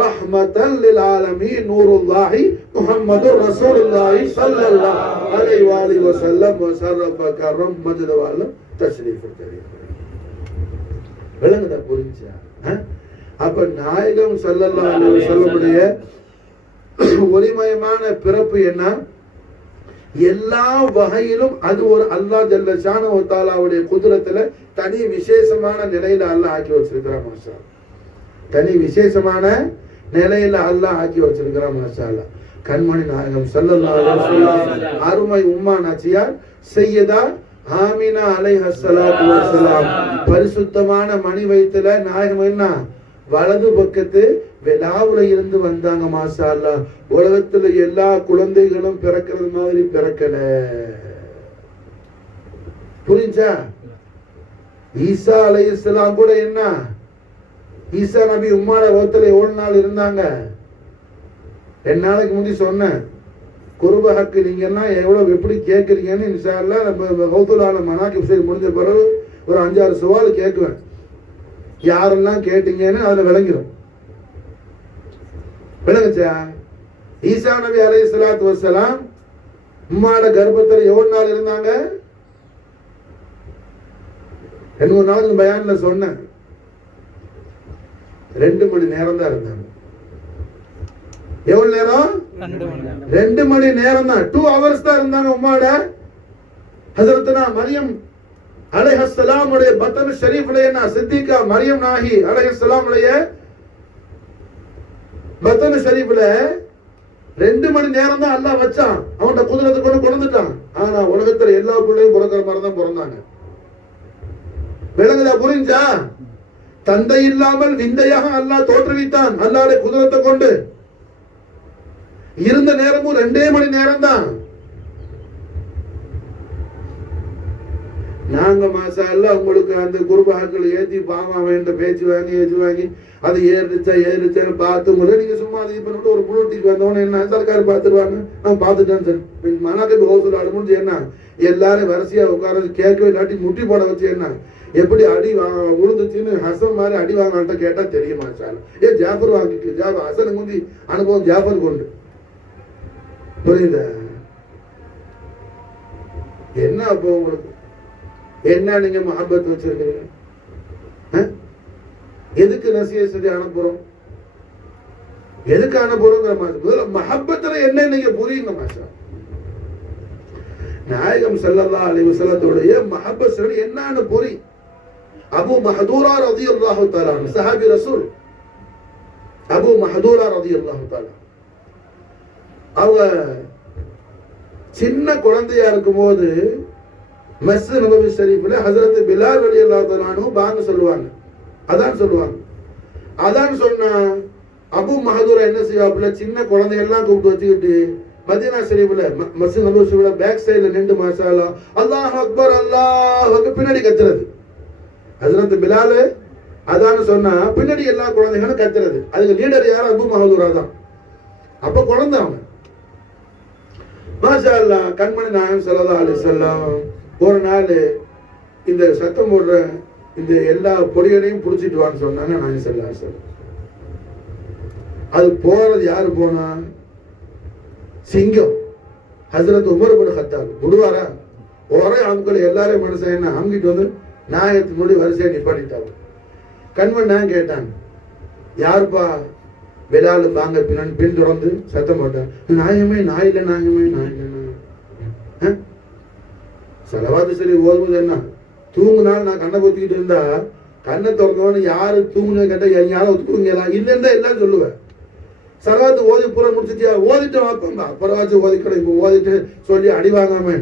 ரஹ்மத்தல் லில் ஆலமீன், நூருல்லாஹி முஹம்மதுர் ரசூலுல்லாஹி ஸல்லல்லாஹு அலைஹி வஆலிஹி வஸல்லம் வ ஷரஃப கரம் மஜ்த வஅல தஷ்ரீஃப் கரீம். விளங்குதா? புரிஞ்சா? அப்ப நாயகம் ஸல்லல்லாஹு அலைஹி வஸல்லமுடைய ஒளிமயமான பிறப்பு என்ன? எல்லா வகையிலும் அது ஒரு அல்லாஹ் ஜல்ல ஷானஹு வ தஆலாவுடைய குத்ரத்துல தனி விசேஷமான நிலையில அல்லாஹ் ஆக்கி வச்சிருக்கிறான். மாஷா தனி விசேஷமான நிலையில அல்லாஹ் ஆக்கி வச்சிருக்கிறான். மாஷா அல்லாஹ். கண்மணி நாயகம் ஸல்லல்லாஹு அலைஹி வஸல்லம் அருமை உம்மா நாச்சியார் சையதா ஆமினா அலைஹஸ்ஸலாத்து வஸ்ஸலாம் பரிசுத்தமான மணி வயித்துல நாயகம் என்ன வலது பக்கத்து விலாவுல இருந்து வந்தாங்க. மாஷா அல்லாஹ். உலகத்துல எல்லா குழந்தைகளும் பிறக்கிறது மாதிரி பிறக்கல. புரிஞ்சா? ஈசா அலைஹிஸ்ஸலாம் கூட என்ன, ஈசா நபி உம்மாட வயித்துல எவ்வளவு நாள் இருந்தாங்க? 2 நாளைக்கு முந்தி சொன்னேன். குர்ப ஹக்கு நீங்க எல்லாம் எவ்வளவு எப்படி கேட்கறீங்கன்னு இன்ஷா அல்லாஹ் நம்ம கௌதுலான மனாக்கிப் சரி முடிஞ்ச பிறகு ஒரு 5-6 சவால் கேட்குவேன். யாரெல்லாம் கேட்டீங்கன்னு அதுல விளங்கிடும். விளங்குச்சா? ஈசா நபி அலைஹிஸ்ஸலாத்து வஸ்ஸலாம் உம்மாட கர்ப்பத்துல எவ்வளவு நாள் இருந்தாங்க? ரெண்டு ஒரு நாள் பயான்ல சொன்னேன், 2 மணி நேரம் தான் இருந்தாங்க. எவ்வளவு நேரம்? 2 மணி நேரம் தான், 2 hours தான் இருந்தாங்க. உம்மாட ஹஜரத்னா மரியம் அலைஹிஸ்ஸலாம் உடைய பத்ன் ஷரீஃப்ல என்ன சித்திகா மரியம் நாஹி அலைஹிஸ்ஸலாம் உடைய பத்ன் ஷரீஃப்ல 2 மணி நேரம் தான் அல்லாஹ் வச்சான். அவனோட குதிரத்தை கொண்டு கொண்டுட்டான். ஆனா உலகத்துல எல்லா பிள்ளையும் பிறக்கிற மாதிரி தான் பிறந்தாங்க. விளங்குதா? புரிஞ்சா? தந்தை இல்லாமல் விந்தையாக அல்லாஹ் தோற்றுவித்தான் அல்லாஹ்வுடைய குதிரத்தை கொண்டு. இருந்த நேரமும் 2 மணி நேரம் தான். நாங்க மாசா எல்லாம் உங்களுக்கு அந்த குருபாக்கள் ஏற்றி பாமா வேண்ட பேச்சு வாங்கி அது ஏறிச்சா பார்த்து முறை நீங்க சும்மா அது பண்ணிட்டு ஒரு புரோட்டிக்கு வந்தவன என்ன சர்க்கார் பார்த்துருவாங்க. நான் பார்த்துட்டேன் சார் மனாக்கை ஹோசல் ஆட முடிஞ்சு என்ன எல்லாரும் வரிசையா உட்கார கேட்கவே இல்லாட்டி முட்டி போட வச்சு என்ன எப்படி அடி விழுந்துச்சுன்னு ஹசன் மாதிரி அடி வாங்கலான்ட்ட கேட்டா தெரியுமா சார்? ஏன் ஜாஃபர் வாங்கிட்டு ஜாஃபர் ஹசனுக்கு முந்தி அனுபவம் ஜாஃபர் கொண்டு. புரியுதா? என்ன அப்போ உங்களுக்கு என்ன நீங்க மஹப்பத் வச்சிருக்கீங்க? எதுக்கு நசிஹத் செஞ்சு அனுப்புறோம்? எதுக்கு அனுப்புறோங்கிற மாதிரி முதல்ல மஹப்பத்துல என்ன நீங்க புரியுங்க மாஷா. நாயகம் ஸல்லல்லாஹு அலைஹி வஸல்லத்துடைய மஹப்பத் என்னன்னு புரி. அபூ மஹ்தூரா ரலியல்லாஹு தஆலா சஹாபி ரசூல் அபூ மஹ்தூரா ரலியல்லாஹு தஆலா அவங்க சின்ன குழந்தையா இருக்கும்போது மஸ்ஜித் நபவி ஷரீஃப்ல ஹஜ்ரத் பிலால் ரலியல்லாஹு தஆலா அன்ஹு பாங்க சொல்லுவாங்க, அதான் சொல்லுவாங்க. அதான் சொன்னா அபூ மஹ்தூரா என்ன செய்வாப்ல, சின்ன குழந்தை எல்லாம் கூப்பிட்டு வச்சுக்கிட்டு மதீனா ஷரீஃப்ல மஸ்ஜித் நபவி ஷரீஃப்ல பேக் சைடுல நின்று மாஷாஅல்லாஹ் அல்லாஹ் அக்பர் அல்லாஹ் அக்பர் பின்னாடி கத்துறது. ஹஜ்ரத் பிலால் அதான் சொன்னா பின்னாடி எல்லா குழந்தைகளும் கத்துறது. அதுக்கு லீடர் யார்? அபூ மஹ்தூரா தான். அப்ப குழந்தை அவன் மாஷாஅல்லாஹ். கண்மணி நாயகம் ஸல்லல்லாஹு அலைஹி வஸல்லம் ஒரு நாள் இந்த சத்தம் போடுற இந்த எல்லா பொடிகளையும் புடிச்சிட்டு வான்னு சொன்னாங்க நாயகம் ஸல்லல்லாஹு அலைஹி வஸல்லம். அது போறது யாரு போனா? சிங்கம். ஹஜ்ரத் உமர் இப்னு கத்தாப் விடுவாரா? ஒரே ஆட்கள் எல்லாரையும் மனுஷன் என்ன அங்கிட்டு வந்து நாயகத்துக்கு முன்னாடி வரிசையா நிப்பாட்டிட்டாங்க. கண்மணி நான் கேட்டான், யாருப்பா? பிலால் பாங்க பின் தொடர்ந்து சத்தம் போட்டான், நாயகமே நாயில நாயகமே நாயில சலவாத்து சரி ஓதுவது என்ன? தூங்குனாலும் நான் கண்ணை பொத்திக்கிட்டு இருந்தா கண்ணை திறந்தவனு யாரு தூங்குனது கேட்டா யாரும் தூங்கலா இல்லைன்னு எல்லாம் சொல்லுவேன். சலவாத்து ஓதி பூரா முடிச்சுட்டியா? ஓதிட்டு வாப்பா அப்புறவாச்சும் ஓதிக்கணும். இப்ப ஓதிட்டு சொல்லி அடி வாங்காம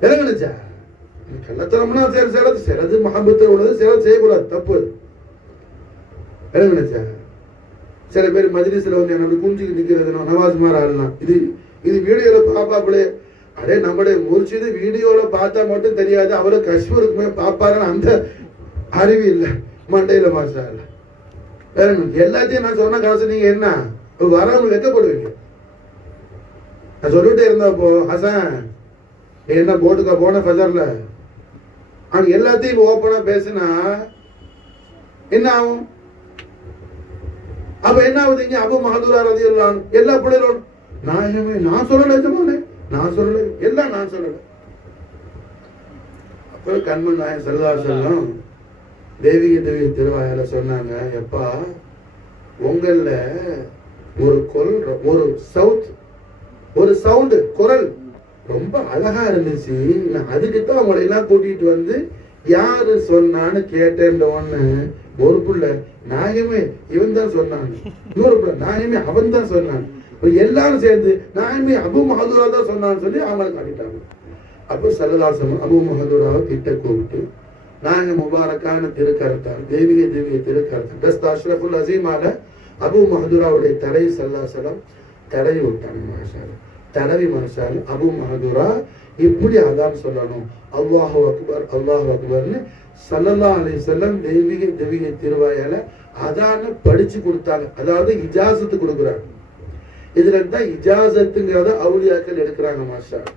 விலங்குச்சா கள்ளத்தனம்னா சரி சிலது மஹப்பத்தில் உள்ளது, சிலது செய்யக்கூடாது, தப்பு. விலங்குச்சா சில பேர் மஜ்லிஸ்ல வந்து என்ன குஞ்சுக்கு நிக்கிறது நவாஸ் மாதிரி ஆடலாம். இது வீடியோல பாப்பாப்பளே அடே நம்முடைய முர்ஷிது வீடியோல பார்த்தா மட்டும் தெரியாது, அவரை கஷ்மீருக்கு பாப்பாருன்னு அந்த அறிவு இல்லை மண்டையில மாஷா இல்ல. வேற எல்லாத்தையும் நான் சொன்ன காசு நீங்க என்ன வரவங்க வெக்கப்படுவீங்க. நான் சொல்லிட்டே இருந்தா போ ஹசன் என்ன போட்டுக்கா போன ஃபஜர்ல அங்க எல்லாத்தையும் ஓப்பனா பேசினா என்ன ஆகும்? அப்ப என்ன ஆகுதுங்க? அபூ மஹ்தூரா ரலியல்லாஹு அன்ஹு எல்லா பிள்ளைகளோட நாயகமே நான் சொல்லல, எஜமானே நான் சொல்லல, எல்லாம் நான் சொல்லல. அப்ப கண்மணி நாயகம் ஸல்லல்லாஹு அலைஹி வஸல்லம் தேவிக திருவாயால சொன்னாங்க, எப்பா உங்கள ஒரு சவுண்ட் குரல் ரொம்ப அழகா இருந்துச்சு, நான் அதுக்குத்தான் அவங்களை எல்லாம் கூட்டிட்டு வந்து யாரு சொன்னான்னு கேட்டேன். ஒரு பிள்ளை நாயகமே இவன் தான் சொன்னான், இன்னொரு பிள்ளை நாயகமே அவன் தான் சொன்னான், எல்லாரும் சேர்ந்து நாயகமே அபூ மஹ்தூரா தான் சொன்னான்னு சொல்லி அவங்களை காட்டிட்டாங்க. அப்போ ஸல்லல்லாஹு அலைஹி வஸல்லம் அபூ மஹ்தூராவை கிட்ட கூப்பிட்டு நாயக முபாரக்கான திருக்கரத்தால் தெய்வீக திருக்கரத்தால் தஸ்த் அஷ்ரஃபுல் அஸீமால அபூ மஹ்தூராவுடைய தலை ஸல்லல்லாஹு அலைஹி வஸல்லம் தடவி விட்டாங்க. மாஷாஅல்லாஹ் தடவி மாஷாஅல்லாஹ் அபூ மஹ்தூரா இப்படி அதான் சொல்லணும், அல்லாஹு அக்பர் அல்லாஹு அக்பர்னு ஸல்லல்லாஹு அலைஹி வஸல்லம் தெய்வீக திருவாயால அதான படிச்சு கொடுத்தாங்க. அதாவது இஜாசத்து கொடுக்குறாங்க. இதுல இருந்தா இஜாசத்துங்கிறத அவுலியாக்கள் எடுக்கிறாங்க. மாஷாஅல்லாஹ்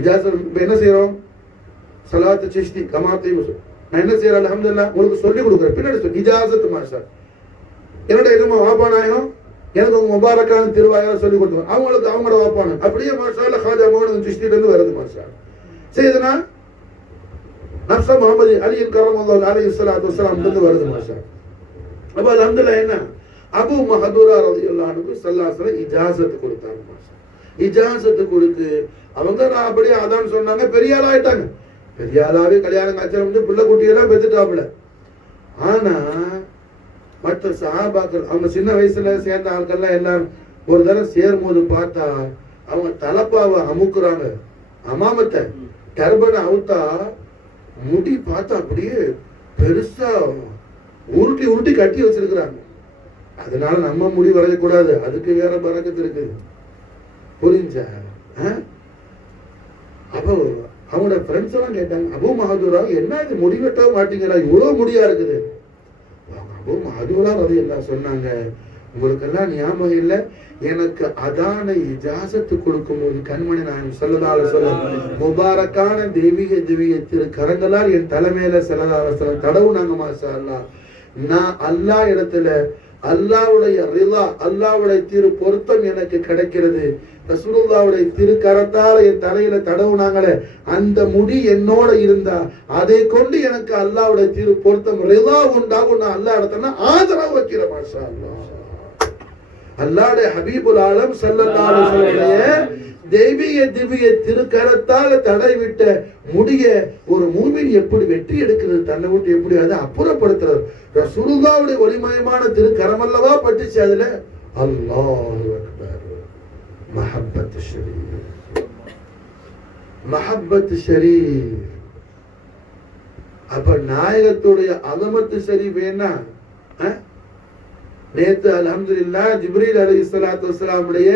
இஜாசத் இப்ப என்ன செய்யறோம்? சலாத்து சிஷ்டி கமாத்தி நான் என்ன செய்யறேன்? அல்ஹம்துலில்லாஹ் உங்களுக்கு சொல்லி கொடுக்குறேன். பின்னாடி சொல்லி இஜாசத் மாஷாஅல்லாஹ் என்னோட எதுமா வாப்பானாயும் எனக்கு உங்க முபாரக்கான திருவாயால சொல்லி கொடுத்தாங்க. அவங்களுக்கு அவங்களோட வாப்பானு அப்படியே மாஷாஅல்லாஹ் ஹாஜா மௌனது சிஷ்டில இருந்து வருது. மாஷாஅல்லாஹ் செய்தனா நப்சா முகமது அலியின் கரமல்லாஹு அலைஹிஸ்ஸலாத்து வஸ்ஸலாம் இருந்து வருது மாஷா. அப்ப அல்ஹம்துலில்லாஹ் என்ன அபூ மஹ்தூரா ரலியல்லாஹு அன்ஹு ஸல்லல்லாஹு அலைஹி வஸல்லம் இஜாசத் கொடுத்தாங்க மாஷா. இஜாசத் கொடுத்து அவங்க நான் அப்படியே அதான் சொன்னாங்க, பெரிய ஆள் ஆயிட்டாங்க. பெரிய ஆளாவே கல்யாணம் காய்ச்சல் வந்து பிள்ளை குட்டியெல்லாம் பெற்றுட்டாப்புல. ஆனா மற்ற சஹாபாக்கள் அவங்க சின்ன வயசுல சேர்ந்த ஆட்கள்லாம் எல்லாம் ஒரு தடவை சேரும்போது பார்த்தா அவங்க தலப்பாவை அமுக்குறாங்க, அமாமத்தை டர்பனை அவுத்தா முடி பார்த்தா அப்படியே பெருசா உருட்டி உருட்டி கட்டி வச்சிருக்கிறாங்க. அதனால நம்ம முடி வரையக்கூடாது, அதுக்கு வேற பறக்கத்து இருக்கு. புரிஞ்சா? அப்போ அவங்களோட ஃப்ரெண்ட்ஸ் எல்லாம் கேட்டாங்க, அபூ மஹ்தூரா என்ன இது முடி வெட்ட மாட்டீங்களா, இவ்வளவு முடியா இருக்குது. அபூ மஹ்தூரா ரலியல்லாஹு சொன்னாங்க, உங்களுக்கெல்லாம் ஞாபகம் இல்லை, எனக்கு அதான இஜாசத்து கொடுக்கும்போது கண்மணி நாயகம் ஸல்லல்லாஹு அலைஹி வஸல்லம் முபாரக்கான தெய்வீக திவ்ய திரு கரங்களால் என் தலைமையில ஸல்லல்லாஹு அலைஹி வஸல்லம் தடவுனாங்க மாஷா அல்லாஹ். நான் அல்லாஹ் இடத்துல அல்லாஹ்வுடைய ரிலா, அல்லாஹ்வுடைய திரு பொருத்தம் எனக்கு கிடைக்கிறது. ரசூலுல்லாஹ்வுடைய திரு கரத்தால என் தலையில தடவுனாங்களே, அந்த முடி என்னோட இருந்தா அதை கொண்டு எனக்கு அல்லாஹ்வுடைய திரு பொருத்தம் ரிலா உண்டாகும். நான் அல்லாஹ் இடத்துல ஆதரவு வைக்கிறேன் மாஷா அல்லாஹ். அல்லாஹ்வுடைய ஹபீபுல் ஆலம் ஸல்லல்லாஹு அலைஹி வஸல்லம் தெய்வீக திவ்ய திருக்கரத்தால தடைவிட்ட முடிய ஒரு மூமின் எப்படி வெற்றி எடுக்கிறது, தன்னை விட்டு எப்படி அதை அப்புறப்படுத்துறது. ரசூலுல்லாஹ்வுடைய ஒளிமயமான திருக்கரமல்லவா பட்டுச்சு. அதுல அல்லாஹு அக்பர், மஹப்பத் ஷரீஃப், மஹப்பத் ஷரீஃப். அப்ப நாயகத்துடைய அலமத்து ஷரீஃப் என்ன? நேத்து அல்ஹம்துலில்லாஹ் ஜிப்ரீல் அலைஹிஸ்ஸலாத்து வஸ்ஸலாமுடைய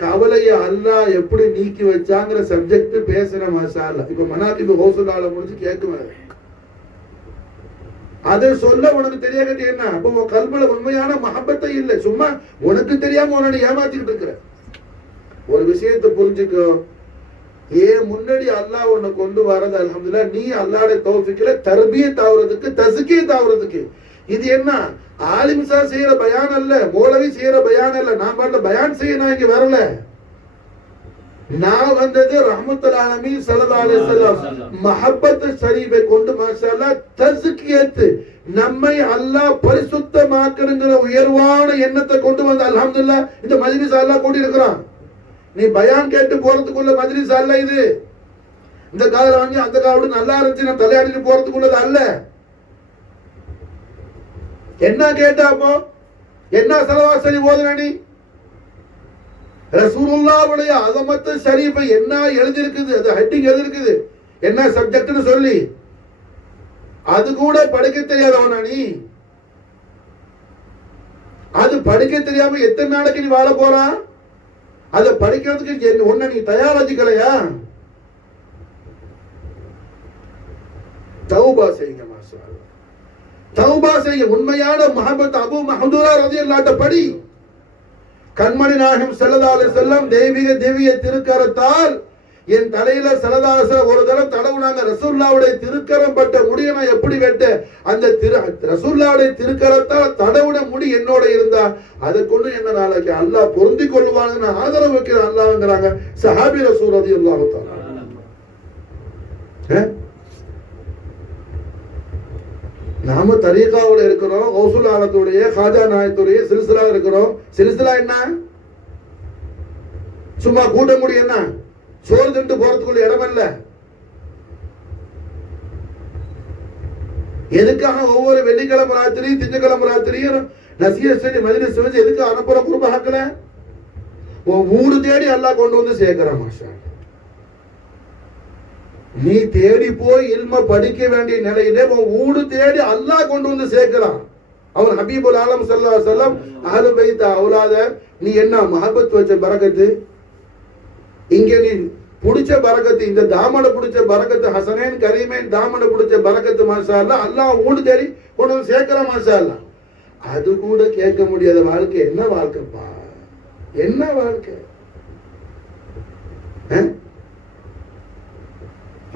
கவலையை அல்லாஹ் எப்படி நீக்கி வச்சாங்கிற சப்ஜெக்ட் பேசுற மாஷா அல்லாஹ். இப்ப மனாகிபு கௌசுல் ஆலம் முடிஞ்சு கேட்குவேன், அதை சொல்ல உனக்கு தெரியாத என்ன? அப்ப உன் கல்புல உண்மையான மஹப்பத்தை இல்லை, சும்மா உனக்கு தெரியாம உன்னை ஏமாத்திக்கிட்டு இருக்கிற. ஒரு விஷயத்தை புரிஞ்சுக்கோ, ஏன் முன்னாடி அல்லாஹ் உன்னை கொண்டு வரது அல்ஹம்துலில்லாஹ், நீ அல்லாஹ்வுடைய தௌஃபீக்ல தர்பியத் ஆவறதுக்கு, தஸ்கியத் ஆவறதுக்கு. இது என்ன ஆலிம்சா செய்யற பயான் அல்ல, மௌலவி செய்யற பயான் அல்ல. நான் பாட்டுல பயான் செய்ய நான் இங்க வரல. நான் வந்தது ரஹ்மத்துல் ஆலமீன் ஸல்லல்லாஹு அலைஹி வஸல்லம் மஹப்பத் ஷரீஃபை கொண்டு மாஷா அல்லாஹ் தஸ்கியத், நம்மை அல்லாஹ் பரிசுத்தமாக்குங்கிற உயர்வான எண்ணத்தை கொண்டு வந்து அல்ஹம்துலில்லாஹ் இந்த மஜ்லிஸ் அல்லாஹ் கூட்டி இருக்கிறான். நீ பயான் கேட்டு போறதுக்குள்ள மஜ்லிஸ் அல்ல இது. இந்த காதுல வாங்கி அந்த காதுல நல்லா இருந்துச்சு நான் தலையாடிட்டு போறதுக்குள்ளது அல்ல. என்ன கேட்டா அப்போ என்ன ஸலவாத் ஷரீஃப் ஓதுன நீ? ரசூலுல்லாஹ்வுடைய அஸமத்து ஷரீஃபை என்ன எழுதி இருக்குது, அது ஹெட்டிங் எழுதி இருக்குது, என்ன சப்ஜெக்ட்னு சொல்லி அது கூட படிக்க தெரியாதவனா நீ? அது படிக்க தெரியாம எத்தனை நாளைக்கு நீ வாழ போறான்? அதை படிக்கிறதுக்கு ஒன்ன நீ தயாராஜிக்கலையா? தௌபா செய்யுங்க மாஷா அல்லாஹ், தௌபா செய்யுங்க. உண்மையான மஹப்பத் அபூ மஹ்தூரா ரலியல்லாஹு அன்ஹு படி. கண்மணி நாயகம் ஸல்லல்லாஹு அலைஹி வஸல்லம் தெய்வீக திவ்ய திருக்கரத்தால் என் தலையில ஸல்லல்லாஹு அலைஹி வஸல்லம் ஒரு தடவை தடவுனாங்க. ரசூலுல்லாஹ்வுடைய திருக்கரம் பட்ட முடியை நான் எப்படி வெட்ட? அந்த ரசூலுல்லாஹ்வுடைய திருக்கரத்தால் தடவுன முடி என்னோட இருந்தா அதை கொண்டு என்ன நாளைக்கு அல்லாஹ் பொருந்தி கொள்வான்னு நான் ஆதரவு வைக்கிற அல்லாஹ்ங்கறாங்க சஹாபி ரசூல் ரலியல்லாஹு தஆலா. நாம தரீகாவுல இருக்கிறோம், கௌசுல் ஆலத்துடைய காஜா நாயத்துடைய சில்சிலா இருக்கிறோம். சில்சிலா என்ன? சும்மா கூட்ட முடி என்ன? சோறு திண்டு போறதுக்குள்ள இடம் இல்ல. எதுக்காக ஒவ்வொரு வெள்ளிக்கிழமை ராத்திரி திங்கக்கிழமை ராத்திரியும் நசிய செஞ்சு மஜ்லிஸ் செஞ்சு எதுக்கு அனுப்புற குருப ஹக்கல? ஊரு தேடி அல்லாஹ் கொண்டு வந்து சேர்க்கிறான் மாஷா. நீ தேடி போய் இல்ம படிக்க வேண்டிய நிலையிலே ஊடு தேடி அல்லாஹ் கொண்டு வந்து சேர்க்கிறான். அவர் ஹபீபுல் ஆலம் ஸல்லல்லாஹு அலைஹி வஸல்லம் அஹ்லு பைத் அவுலாத நீ என்ன மஹப்பத் வச்ச பரக்கத்து, இங்க நீ புடிச்ச பரக்கத்து, இந்த தாமன புடிச்ச பரக்கத்து, ஹசனைன் கரீமைன் தாமன புடிச்ச பரக்கத்து மாஷா அல்லாஹ் அல்லாஹ் ஊடு தேடி கொண்டு வந்து சேர்க்கிறான் மாஷா அல்லாஹ். அது கூட கேட்க முடியாத வாழ்க்கை என்ன வாழ்க்கைப்பா? என்ன வாழ்க்கை?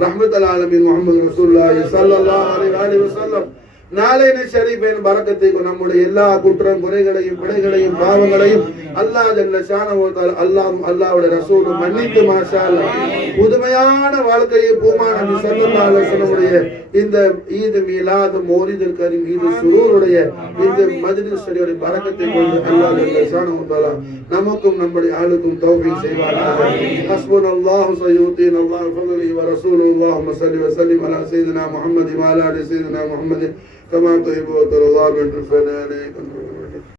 ரஹ்மத்துல் ஆலமீன் முஹம்மது ரசூலுல்லாஹி ஸல்லல்லாஹு அலைஹி வஸல்லம் நாளைய ஷரீஃபின் பரக்கத்தையும் நம்முடைய எல்லா குற்றம் குறைகளையும் பிழைகளையும் பாவங்களையும் அல்லாஹ் ஜல்ல ஷானஹு வ தஆலா அல்லாஹ்வுடைய ரசூல் மன்னித்து மாஷா அல்லாஹ் புதுமையான வாழ்க்கையை பூமா நபி ஸல்லல்லாஹு அலைஹி வஸல்லம் இந்த ஈத் மீலாத் மௌலிதுல் கரீம் ஈத் சுரூருடைய இந்த மஜ்லிஸ் ஷரீஃபுடைய பரக்கத்தை கொண்டு அல்லாஹ் ஜல்ல ஷானஹு வ தஆலா நமக்கும் நம்முடைய ஆளுக்கும் தௌஃபீக் செய்வானாக. ஹஸ்புனல்லாஹு சய்யூதீன அல்லாஹ் ஃபضله ورسوله اللهم صل وسلم على سيدنا محمد وعلى ال سيدنا محمد كما تحب وترضى من رفعنا عليك